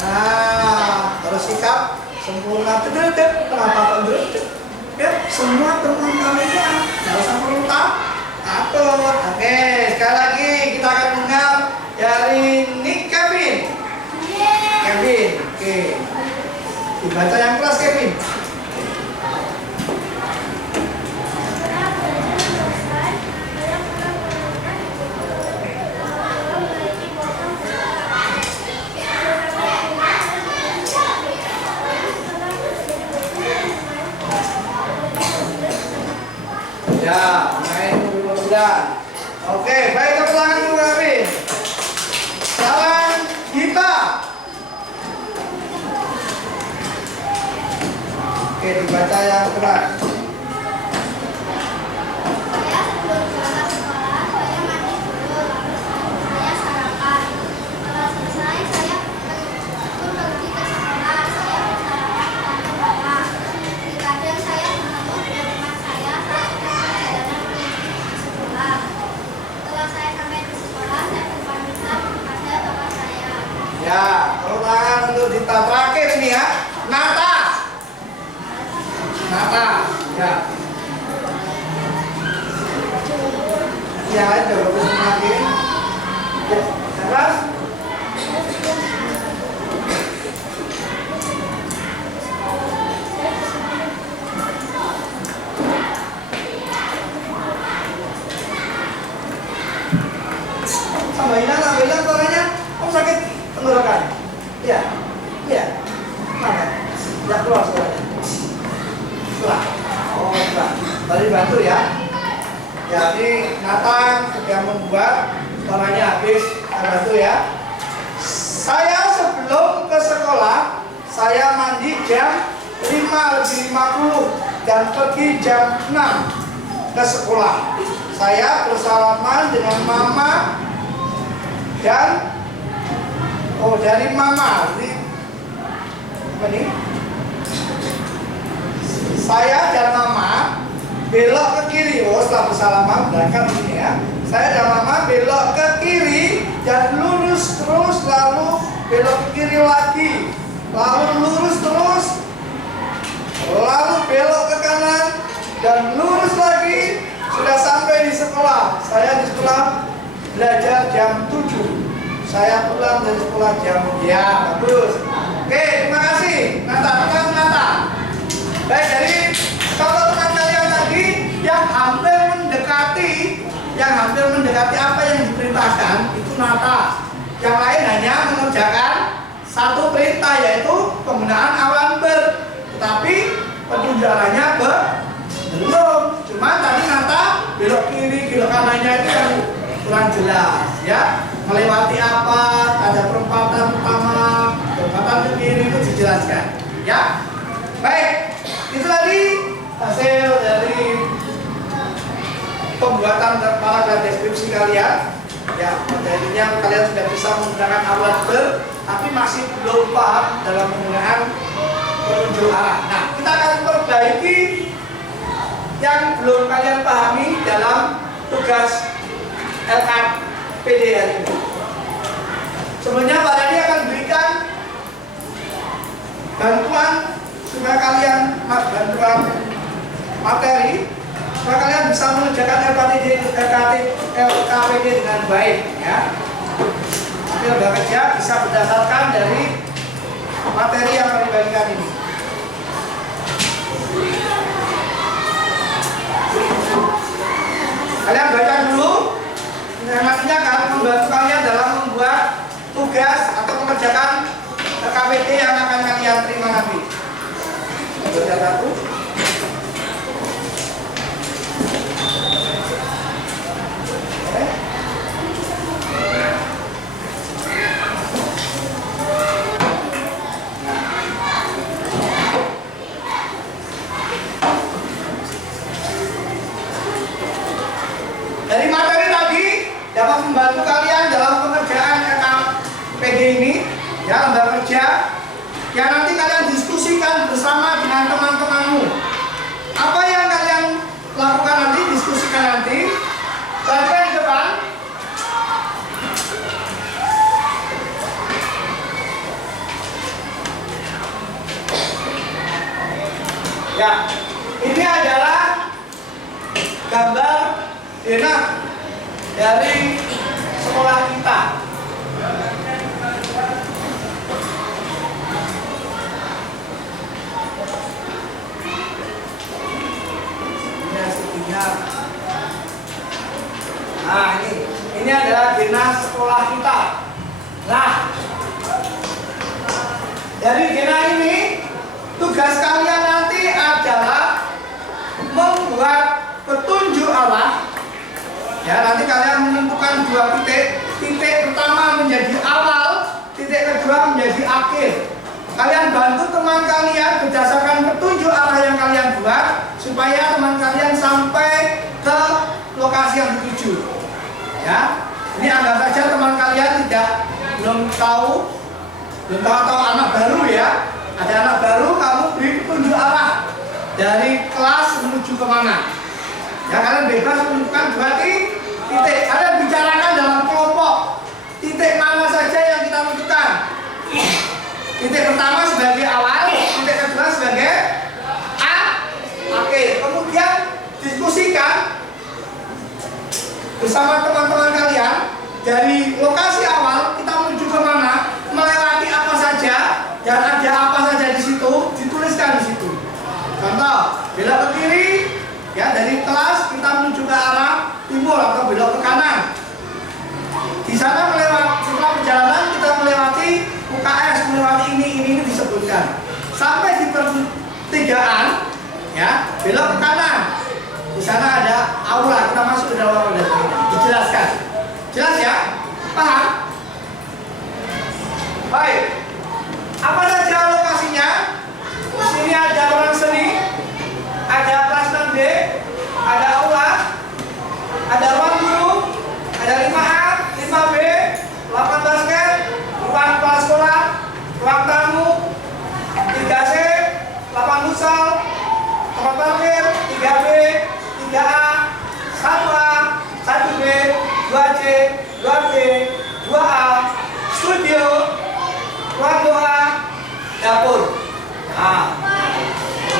Nah, terus sikap sempurna. Kenapa berdedek? Ya, semua teman kalinya nggak usah perlu takut. Oke, sekali lagi kita akan dengar dari Nick Kevin. Kevin, oke. Dibaca yang kelas Kevin. Ya, main dulu sudah. Oke, baik tepuk tangan dulu Kevin. Salam kita. Oke, dibaca yang keras. Saya sebelum berangkat sekolah, saya mandi dulu, lalu saya sarapan. Setelah selesai, saya pergi ke sekolah. Saya bersarapan dengan mama. Kadang saya mengambil dari rumah saya saat perjalanan menuju sekolah. Setelah saya sampai di sekolah, saya berpamitan kepada bapak saya. Ya, tepuk tangan untuk Dita terakhir ini ya. Nata. Nata. Ya. Ya, aja bagus semakin. Ya, terus. Tambahin suaranya. Kamu sakit tenggorokan? Iya. Iya. Mana? Ya keluar suaranya. Keluar. Oh, keluar. Tadi bantu ya. Jadi Nathan yang membuat suaranya habis. Saya bantu ya. Saya sebelum ke sekolah, saya mandi jam 5:50 dan pergi jam 6 ke sekolah. Saya bersalaman dengan mama dan dari mama. Jadi apa nih? Saya dan mama belok ke kiri. Setelah bersalaman berangkat ini ya. Saya dan mama belok ke kiri dan lurus terus, lalu belok ke kiri lagi, lalu lurus terus, lalu belok ke kanan dan lurus lagi. Sudah sampai di sekolah. Saya di sekolah belajar jam 7. Saya pulang dari sekolah jam bagus. Oke, terima kasih. Nata. Baik, dari contoh teman kalian tadi yang hampir mendekati apa yang diperintahkan itu Nata. Yang lain hanya mengerjakan satu perintah, yaitu penggunaan awan ber. Tetapi petunjukannya belum. Cuma tadi Nata belok kiri, belok kanannya itu yang kurang jelas ya. Melewati apa, ada perempatan utama, perempatan ke kiri itu dijelaskan ya. Baik, itu tadi hasil dari pembuatan paragraf deskripsi kalian ya. Jadinya kalian sudah bisa menggunakan alat ber, tapi masih belum paham dalam penggunaan penunjuk arah. Nah, kita akan perbaiki yang belum kalian pahami dalam tugas LKPD hari ini. Sebenarnya Pak Dhani akan berikan bantuan supaya kalian bantuan materi supaya kalian bisa mengerjakan LKPD dengan baik ya. Tapi lembaga kerja bisa berdasarkan dari materi yang kami bagikan ini. Kalian baca dulu, nantinya akan membantu kalian dalam membuat tugas atau mengerjakan LKPD yang akan kalian terima nanti. Baca satu. Dari materi tadi dapat membantu kalian dalam pengerjaan LKPD ini ya, lembaga kerja yang nanti kalian diskusikan bersama dengan teman-temanmu. Apa yang kalian lakukan nanti, diskusikan nanti. Sampai di depan Ya, ini adalah gambar denah dari sekolah kita. Nah, ini adalah denah sekolah kita. Nah, dari denah ini tugas kalian nanti adalah membuat petunjuk Allah. Ya, nanti kalian menentukan dua titik. Titik pertama menjadi awal, titik kedua menjadi akhir. Kalian bantu teman kalian berdasarkan petunjuk arah yang kalian buat supaya teman kalian sampai ke lokasi yang dituju. Ya, ini anggap saja teman kalian belum tahu atau anak baru ya. Ada anak baru, kamu beri petunjuk arah dari kelas menuju kemana. Ya, kalian bebas menentukan dua titik. Kalian bicarakan dalam kelompok. Titik mana saja yang kita tentukan. Titik pertama sebagai awal, titik kedua sebagai akhir. Kemudian diskusikan bersama teman-teman kalian dari lokasi awal kita menuju ke mana, melewati apa saja, dan ada apa saja di situ, dituliskan di situ. Contoh, belok ke kiri, ya dari kelas kita menuju ke arah timur atau belok ke kanan. Di sana setelah perjalanan kita melewati UKS, melewati ini disebutkan. Sampai di pertigaan, ya belok ke kanan. Di sana ada aula, kita masuk ke dalam aula. Dijelaskan. Jelas ya? Paham? Baik. Apa saja lokasinya? Di sini ada ruang seni, ada kelas 6B, ada aula, ada ruang guru, ada 5A, 5B, lapangan basket, ruang kepala sekolah, ruang tamu, 3C, lapangan futsal, tempat parkir, 3B, 3A, 1A, 1B, 2C, 2B, 2A, studio, ruang doa, dapur. Nah,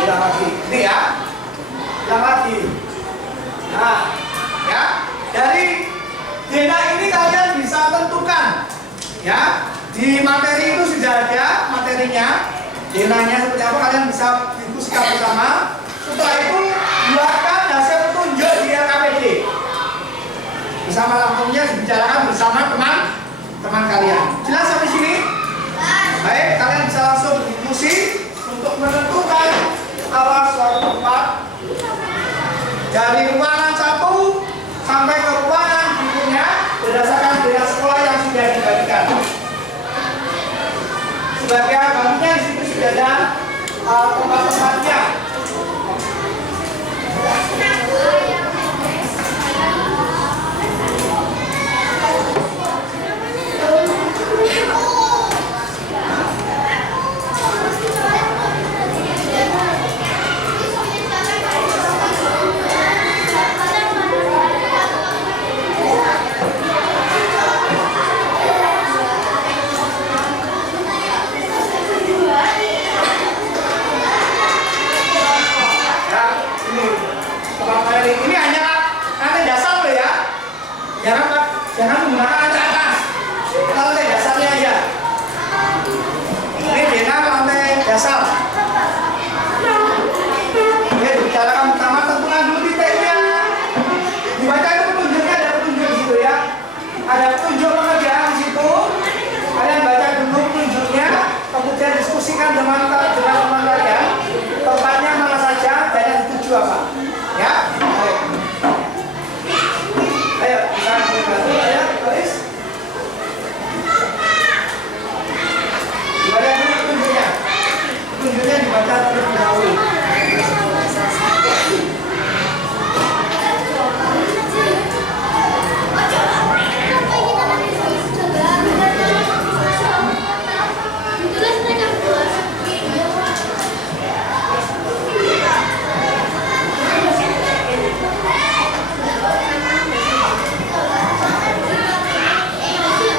ulang lagi. Ini ya. Ulang lagi. Nah, ya. Dari denah ini kalian bisa tentukan. Ya, di materi itu sudah ada materinya. Denahnya seperti apa kalian bisa diskusikan bersama. Setelah itu buatkan hasil petunjuk di LKPD. Bersama langsungnya dibicarakan bersama teman kalian. Jelas sampai sini? Baik, kalian bisa langsung berdiskusi untuk menentukan awal suatu tempat dari ruangan 1 sampai ke ruangan berikutnya berdasarkan denah sekolah yang sudah dibagikan. Sebagai gambarnya di situ sudah ada tempat-tempatnya. Ini hanya lantai dasar loh ya. Jangan menggunakan lantai atas. Lantai dasarnya aja. Ini denah lantai dasar. Oke, bicarakan pertama tentukan dulu titiknya. Dibaca itu petunjuknya, ada petunjuk di situ ya. Ada petunjuk pengerjaan di situ. Kalian baca dulu petunjuknya, kemudian diskusikan dengan teman kalian. Tempatnya mana saja dan yang dituju apa. Ya. Ayo, kita bantu ya, tulis. Dibaca dulu petunjuknya. Petunjuknya dibaca terlebih dahulu.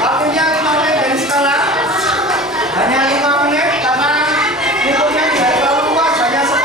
Waktunya 5 menit dari sekarang. Hanya 5 menit karena bukunya tidak terlalu luas, hanya 10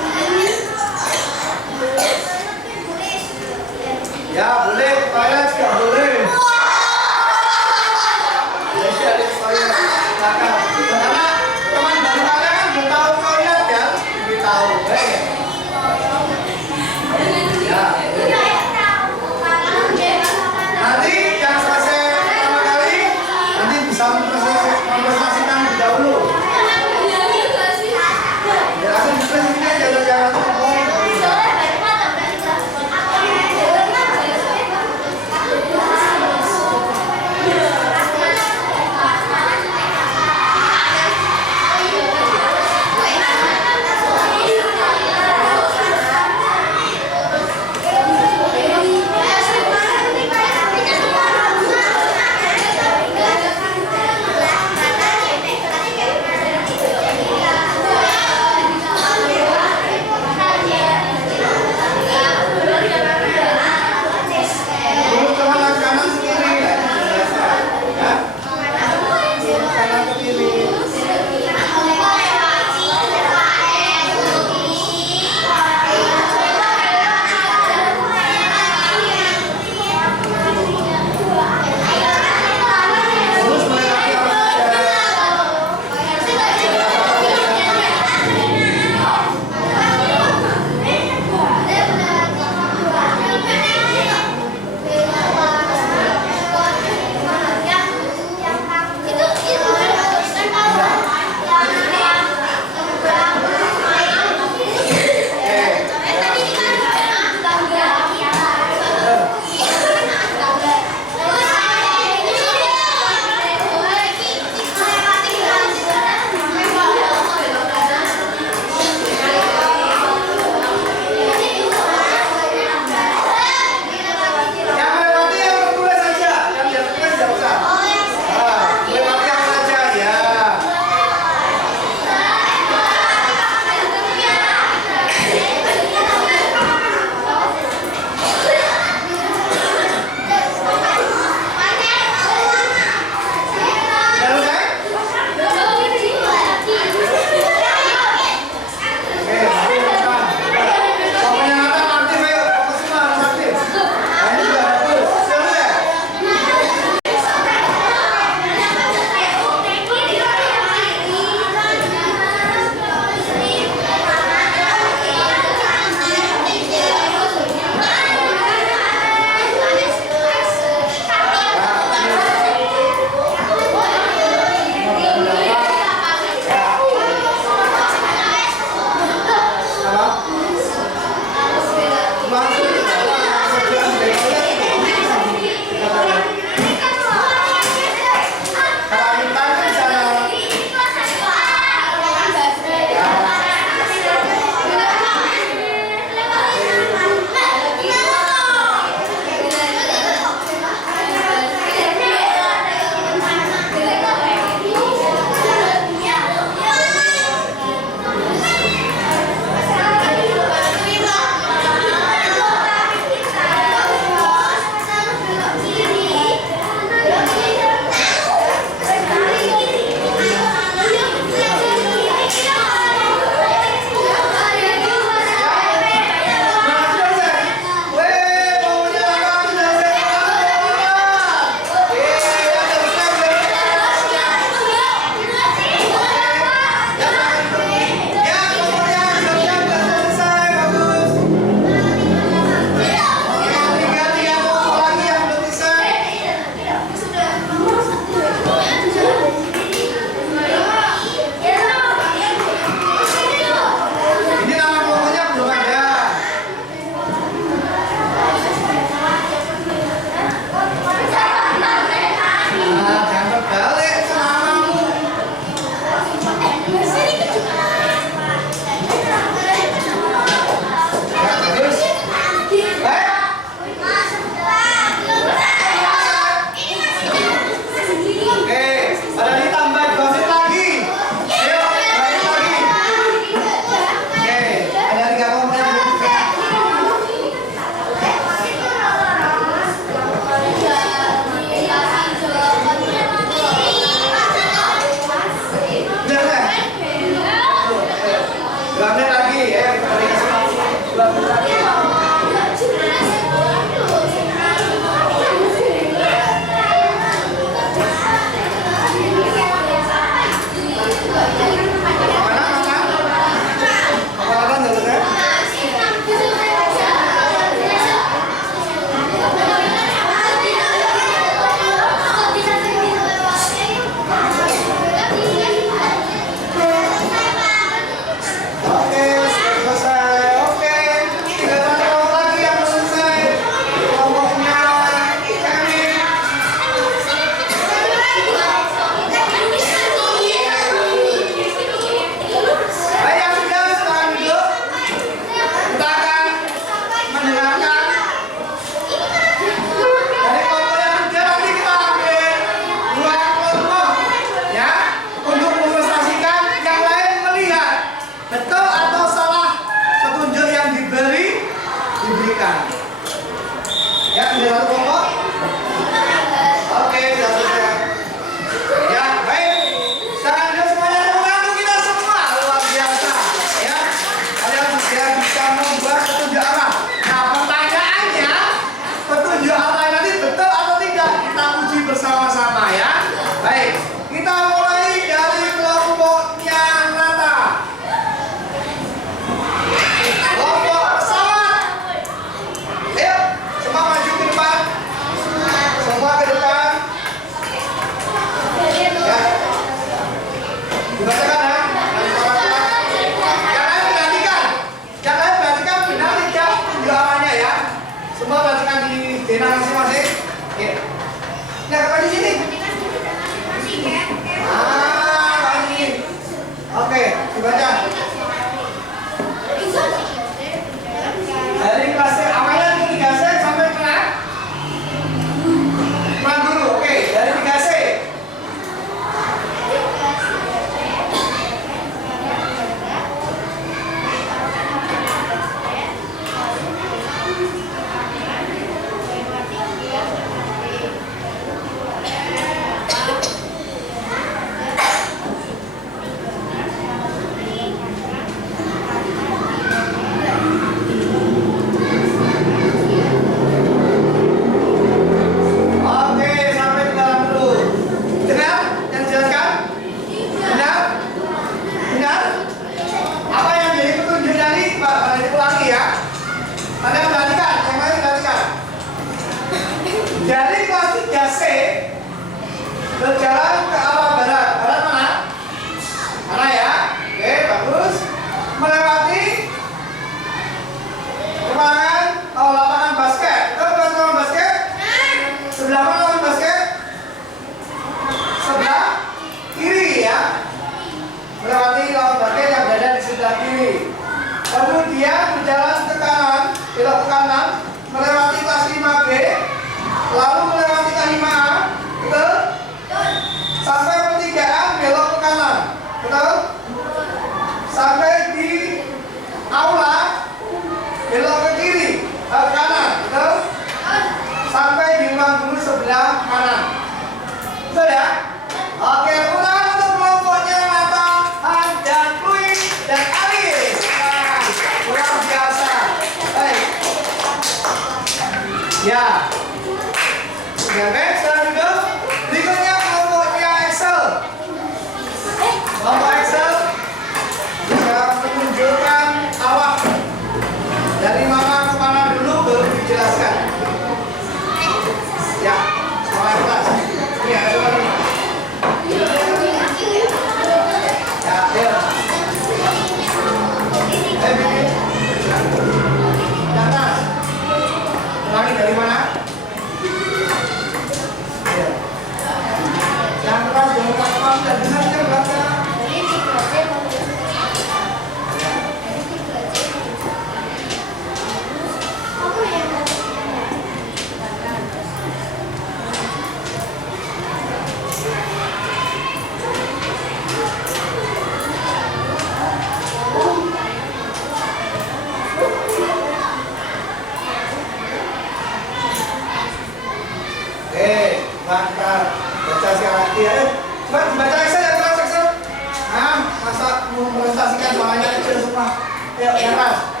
Ayo, yang keras.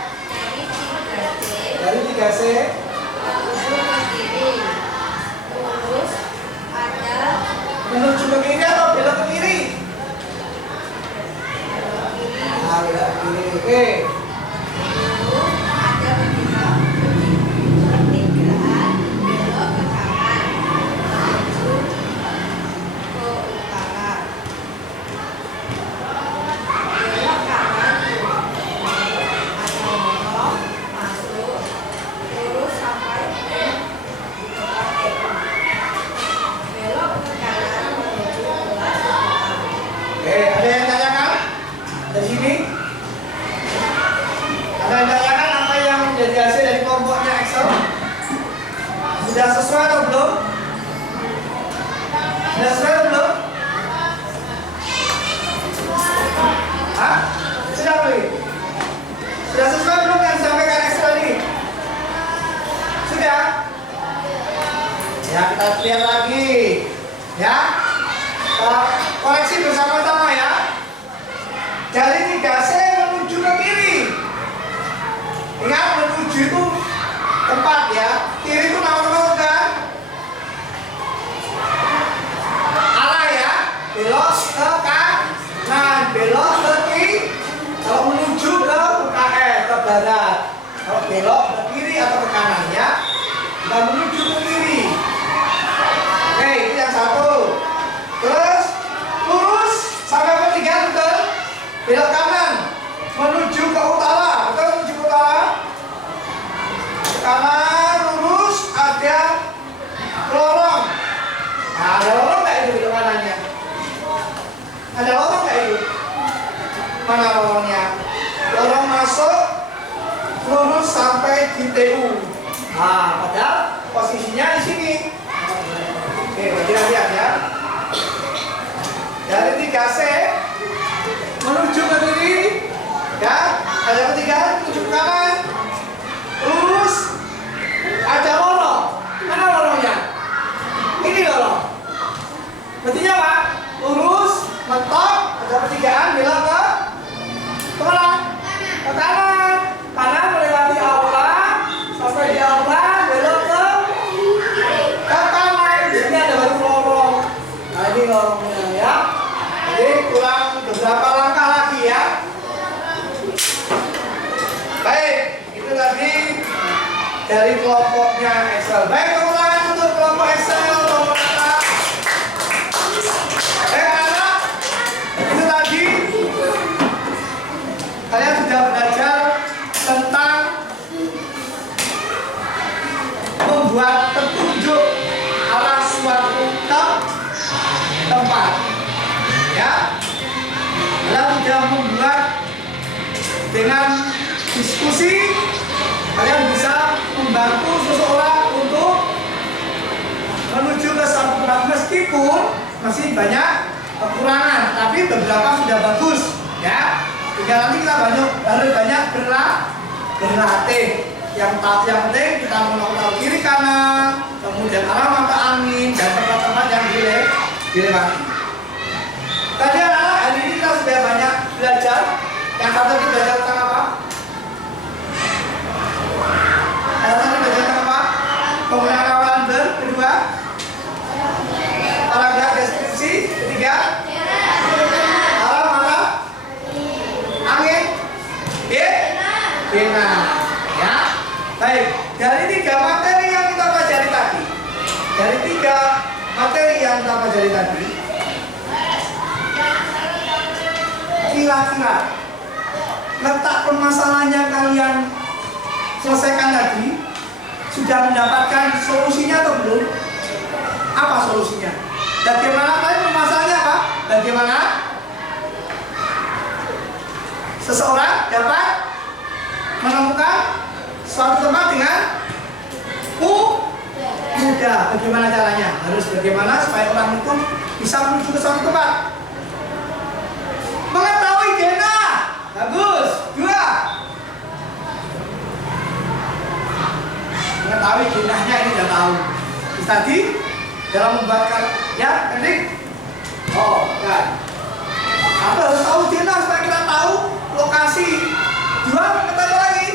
3C. Terus ada Menuju ke kiri atau belok ke kiri? Nah, belok ke kiri. Oke. ada pertigaan belok ke kanan maju ke utara belok kanan ada lorong masuk terus sampai ke tempat Eko belok ke kanan menuju kelas utama. Oke, ada yang tanyakan? Dari sini? Ada yang tanyakan apa yang menjadi hasil dari kelompoknya Excel? Sudah sesuai atau belum? Sudah sesuai atau belum? Hah? Sudah belum? Sudah sesuai belum yang disampaikan Excel ini? Sudah? Ya, kita lihat lagi. Ya. Koreksi bersama-sama ya. Dari 3C menuju ke kiri. Ingat, menuju itu tempat ya. Kiri itu nama-nama kan? Arah ya. Belok ke kanan, belok ke kiri. Kalau menuju ke UKS, ke barat. Kalau belok ke kiri atau ke kanan ya. Dan menuju ke kiri. Oke, itu yang satu. Terus lurus sampai pertigaan betul. Belok kanan menuju ke utara, betul, menuju ke utara. Ke kanan lurus ada lorong. Nah, ada lorong nggak itu belok kanannya? Ada lorong nggak itu? Mana lorongnya? Lorong masuk lurus sampai di TU. Nah, padahal posisinya di sini. Oke, berarti lihat ya. Dari 3C menuju ke kiri, ya, ada pertigaan menuju ke kanan, lurus, ada lorong. Mana lorongnya? Ini lorong. Berarti apa? Lurus, mentok, ada pertigaan, belok ke mana? Ke kanan. Kanan melewati aula, sampai di aula, belok ke kanan. Di sini ada baru lorong. Nah, ini lorongnya ya. Jadi kurang beberapa langkah lagi ya. Baik, itu tadi dari kelompoknya Excel. Baik, teman-teman, untuk kelompok Excel, kelompok data. Anak-anak, itu tadi kalian sudah belajar tentang membuat petunjuk arah suatu tempat. Ya, kalian sudah membuat dengan diskusi, kalian bisa membantu seseorang untuk menuju ke suatu tempat meskipun masih banyak kekurangan, tapi beberapa sudah bagus. Ya, tinggal nanti kita harus banyak berlatih. Yang penting kita tahu kiri kanan, kemudian arah mata angin dan tempat-tempat yang dilewati. Tadi anak-anak, hari ini kita sudah banyak belajar. Yang satu kita belajar tentang apa? Yang satu belajar tentang apa? Penggunaan awalan ber. Kedua, paragraf deskripsi. Ketiga, arah mata angin. Bina. Ya. Baik. Dari 3 materi yang kita pelajari tadi, kira-kira letak permasalahan yang kalian selesaikan tadi sudah mendapatkan solusinya atau belum? Apa solusinya? Bagaimana kalian permasalahannya apa? Bagaimana seseorang dapat menemukan suatu tempat dengan mudah? Bagaimana caranya? Harus bagaimana supaya orang itu bisa menuju ke suatu tempat? Mengetahui zona. Bagus. 2. Mengetahui zonanya ini sudah tahu. Terus tadi dalam membuat ya, Hendrik. Oh, kan. Apa harus tahu zona supaya kita tahu lokasi. 2, mengetahui lagi.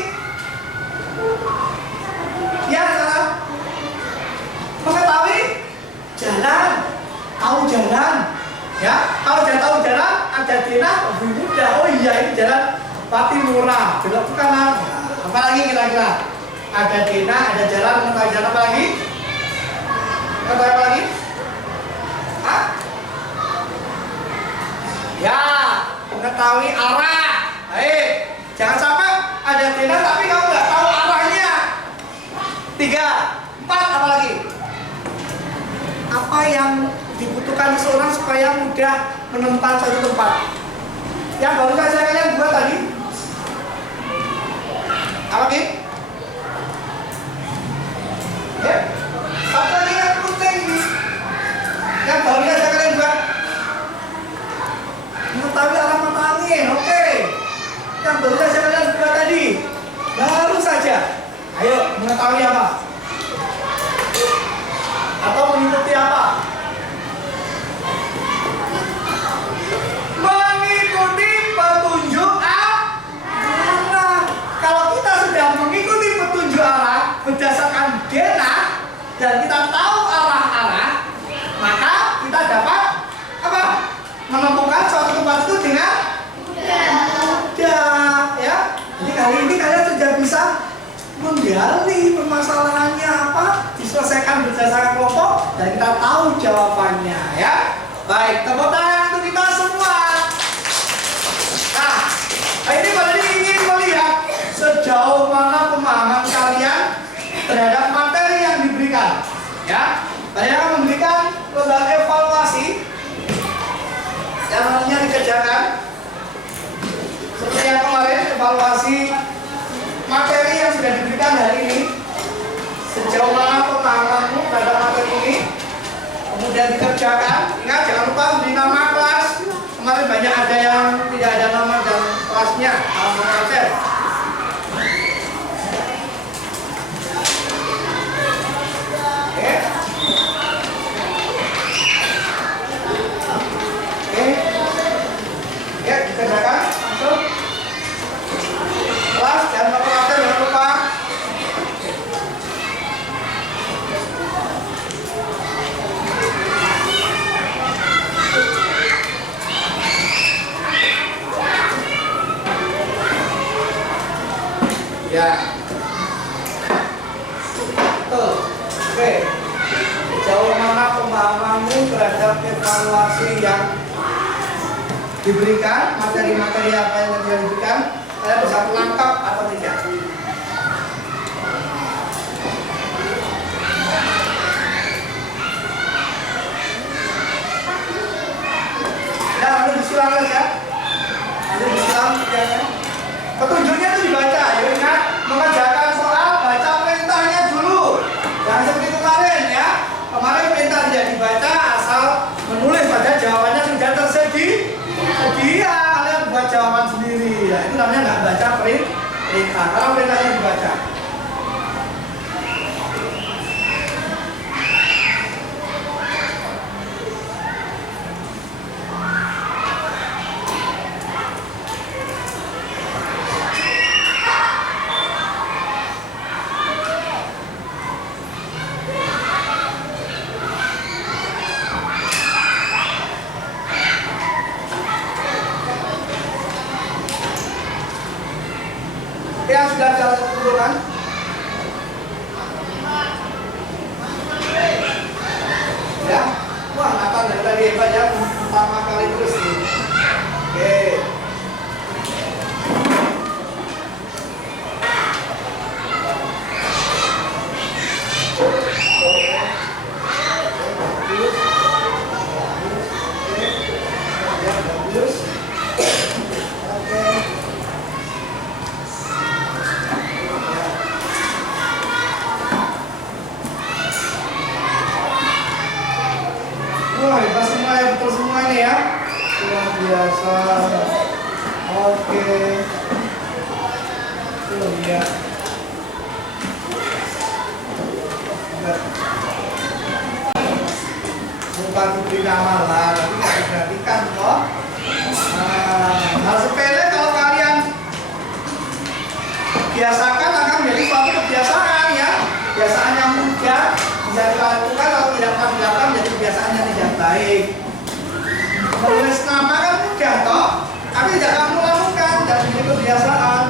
Timurah, belok ke kanan. Apa lagi kira-kira? Ada Dena, ada jalan, mengetahui jalan apa lagi? Mengetahui apa lagi? Hah? Ya, mengetahui arah. Baik, jangan sampai ada Dena tapi kamu nggak tahu arahnya. 3, 4, apa lagi? Apa yang dibutuhkan seseorang supaya mudah menemukan suatu tempat? Yang baru saja kalian buat tadi. Apa lagi? Ya, satu lagi yang penting yang baru saja kalian buat. Mengetahui arah mata angin, oke. Yang baru saja kalian buat tadi. Baru saja. Ayo, mengetahui apa? Atau mengikuti apa? Mengikuti petunjuk arah. Kalau kita sudah mengikuti petunjuk arah berdasarkan Dena dan kita tahu arah-arah, maka kita dapat apa? Menemukan suatu tempat itu dengan mudah, ya. Jadi kali ini kalian sudah bisa menggali permasalahannya apa, diselesaikan berdasarkan kelompok dan kita tahu jawabannya, ya. Baik, tepuk tangan untuk kita semua. Nah, ini berarti ingin melihat sejauh mana pemahaman kalian terhadap materi yang diberikan, ya. Saya akan memberikan lembaga evaluasi yang nantinya dikerjakan seperti yang kemarin, evaluasi materi yang sudah diberikan hari ini, sejauh mana pemahamanmu terhadap materi ini, kemudian dikerjakan. Ingat, jangan lupa beri nama kelas. Kemarin banyak ada yang tidak ada nama dan kelasnya, nama konsep. Oke. Oke. Ya, dikerjakan langsung. Kelas, jangan lupa absen, jangan lupa. Ya. Tuh. Oke. Sejauh mana pemahamanmu terhadap evaluasi yang diberikan, materi-materi apa yang diberikan? Saya bisa menangkap atau tidak? Ya, nanti disilang saja. Nanti disilang kerjanya. Petunjuknya itu dibaca. Ya, ingat, mengerjakan soal, baca perintahnya dulu. Jangan seperti kemarin, ya. Kemarin perintah tidak dibaca, asal menulis pada jawabannya sudah tersedia. Kalian buat jawaban sendiri. Ya, itu namanya nggak baca perintah. Kalau perintahnya dibaca. Yang sudah jalan kebetulan, ya, wah Nathan dari tadi hebat ya, pertama kali terus nih. Oke. Wah, hebat semua ya, betul semua ini ya. Luar biasa. Oke. Tuh ya. Bukan diberi nama lah, tapi nggak diperhatikan kok. Hal sepele kalau kalian biasakan akan menjadi suatu kebiasaan ya. Kebiasaan yang mudah bisa dilakukan, kalau tidak pernah dilakukan menjadi kebiasaan yang tidak baik. Menulis nama kan mudah toh, tapi tidak kamu lakukan dan menjadi kebiasaan.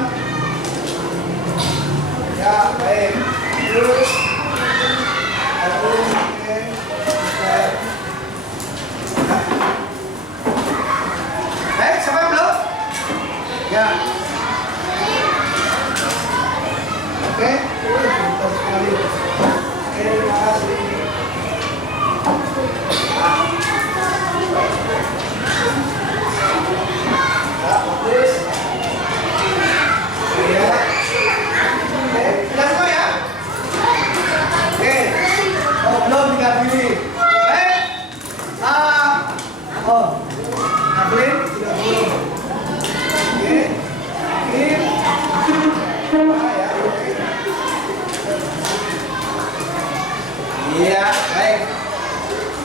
Ya, baik. Terus. Oke. Baik, siapa yang belum? Ya. Oke, pintar sekali. Oke, terima kasih. Ya, bagus. Ya. Oke, sudah semua ya? Oke. Oh, belum dikabili. Baik. Oh. Kabelin sudah belum. Oke. Ini. Ya, oke. Iya, baik.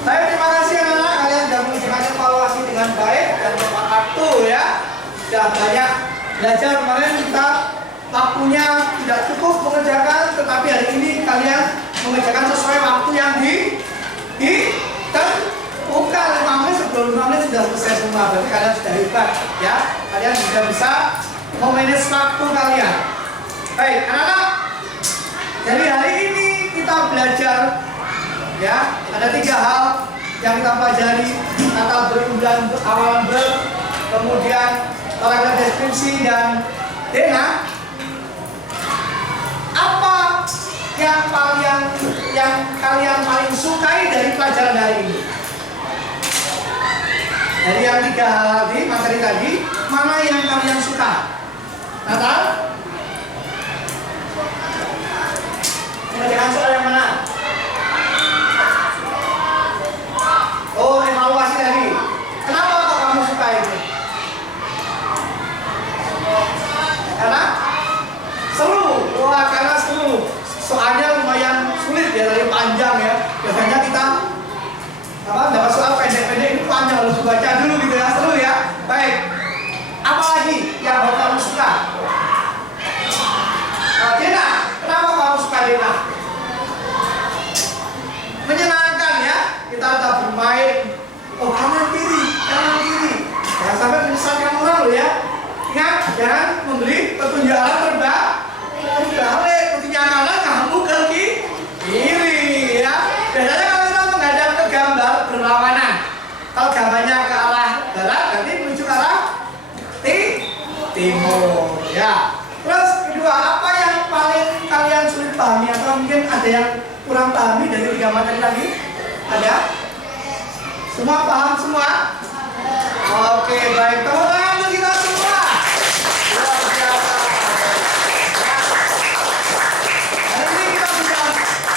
Baik, terima kasih anak-anak, kalian sudah mengerjakan evaluasi dengan baik dan tepat waktu ya. Sudah banyak belajar kemarin kita waktunya tidak cukup mengerjakan, tetapi hari ini kalian mengerjakan sesuai waktu yang ditentukan. 5 menit sebelum 5 menit sudah selesai semua, berarti kalian sudah hebat ya. Kalian sudah bisa memanage waktu kalian. Baik, anak-anak. Jadi hari ini kita belajar ya, ada 3 hal yang kita pelajari: kata berulang, awalan ber, kemudian paragraf deskripsi dan dena. Apa yang kalian paling sukai dari pelajaran hari ini? Dari yang 3 hal tadi, materi tadi, mana yang kalian suka? Natal? Mengerjakan soal yang mana? Oh, evaluasi tadi. Kenapa kok kamu suka itu? Karena seru. Wah, karena seru. Soalnya lumayan sulit ya, dari panjang ya. Biasanya kita dapat soal pendek-pendek itu panjang, harus baca dulu gitu ya. Seru ya. Baik. Apa lagi yang kamu suka? Dena, kenapa kamu suka Dena? Menyenangkan ya. Kita tetap bermain. Oh, kanan kiri. Jangan sampai menyesatkan orang loh ya. Ingat, jangan memberi petunjuk arah terbalik. Petunjuk kanan kamu ke kiri ya. Biasanya kalau kita menghadap ke gambar berlawanan. Kalau gambarnya ke arah barat, nanti menuju ke arah timur ya. Terus kedua, apa yang paling kalian sulit pahami atau mungkin ada yang kurang pahami dari 3 materi tadi? Ada? Semua paham semua? Oke, baik. Tepuk tangan untuk kita semua. Luar biasa. Hari ini kita bisa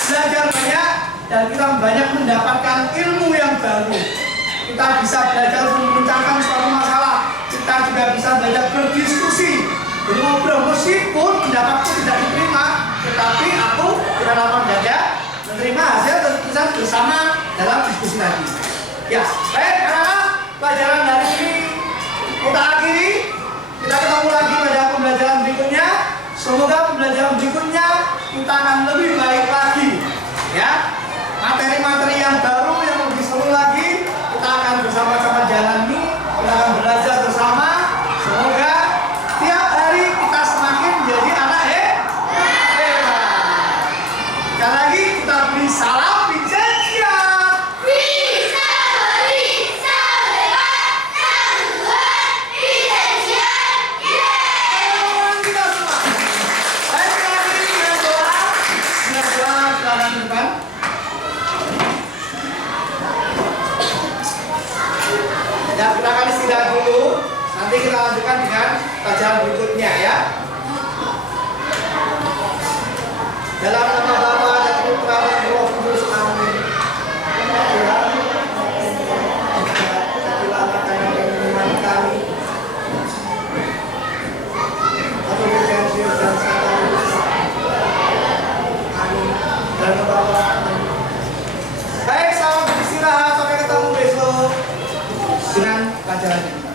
belajar banyak dan kita banyak mendapatkan ilmu yang baru. Kita bisa belajar memecahkan suatu masalah. Kita juga bisa belajar berdiskusi, ngobrol, meskipun pendapatku tidak diterima, tetapi aku dengan lapang dada menerima hasil keputusan bersama dalam diskusi tadi. Ya, baik anak-anak, pelajaran hari ini kita akhiri. Kita ketemu lagi pada pembelajaran berikutnya. Semoga pembelajaran berikutnya kita akan lebih baik lagi. Ya, materi-materi yang baru yang lebih seru lagi kita akan bersama-sama jalani. Kita akan belajar bersama. Semoga tiap hari kita semakin menjadi anak hebat. Sekali lagi kita beri salam Vincentia. Ya, kita akan istirahat dulu. Nanti kita lanjutkan dengan pelajaran berikutnya ya. Dalam nama Bapa dan Putra dan Roh Kudus, amin. Kami atau berjanji dan amin. Dan Bapa. Baik, selamat beristirahat, sampai ketemu besok dengan pelajarannya.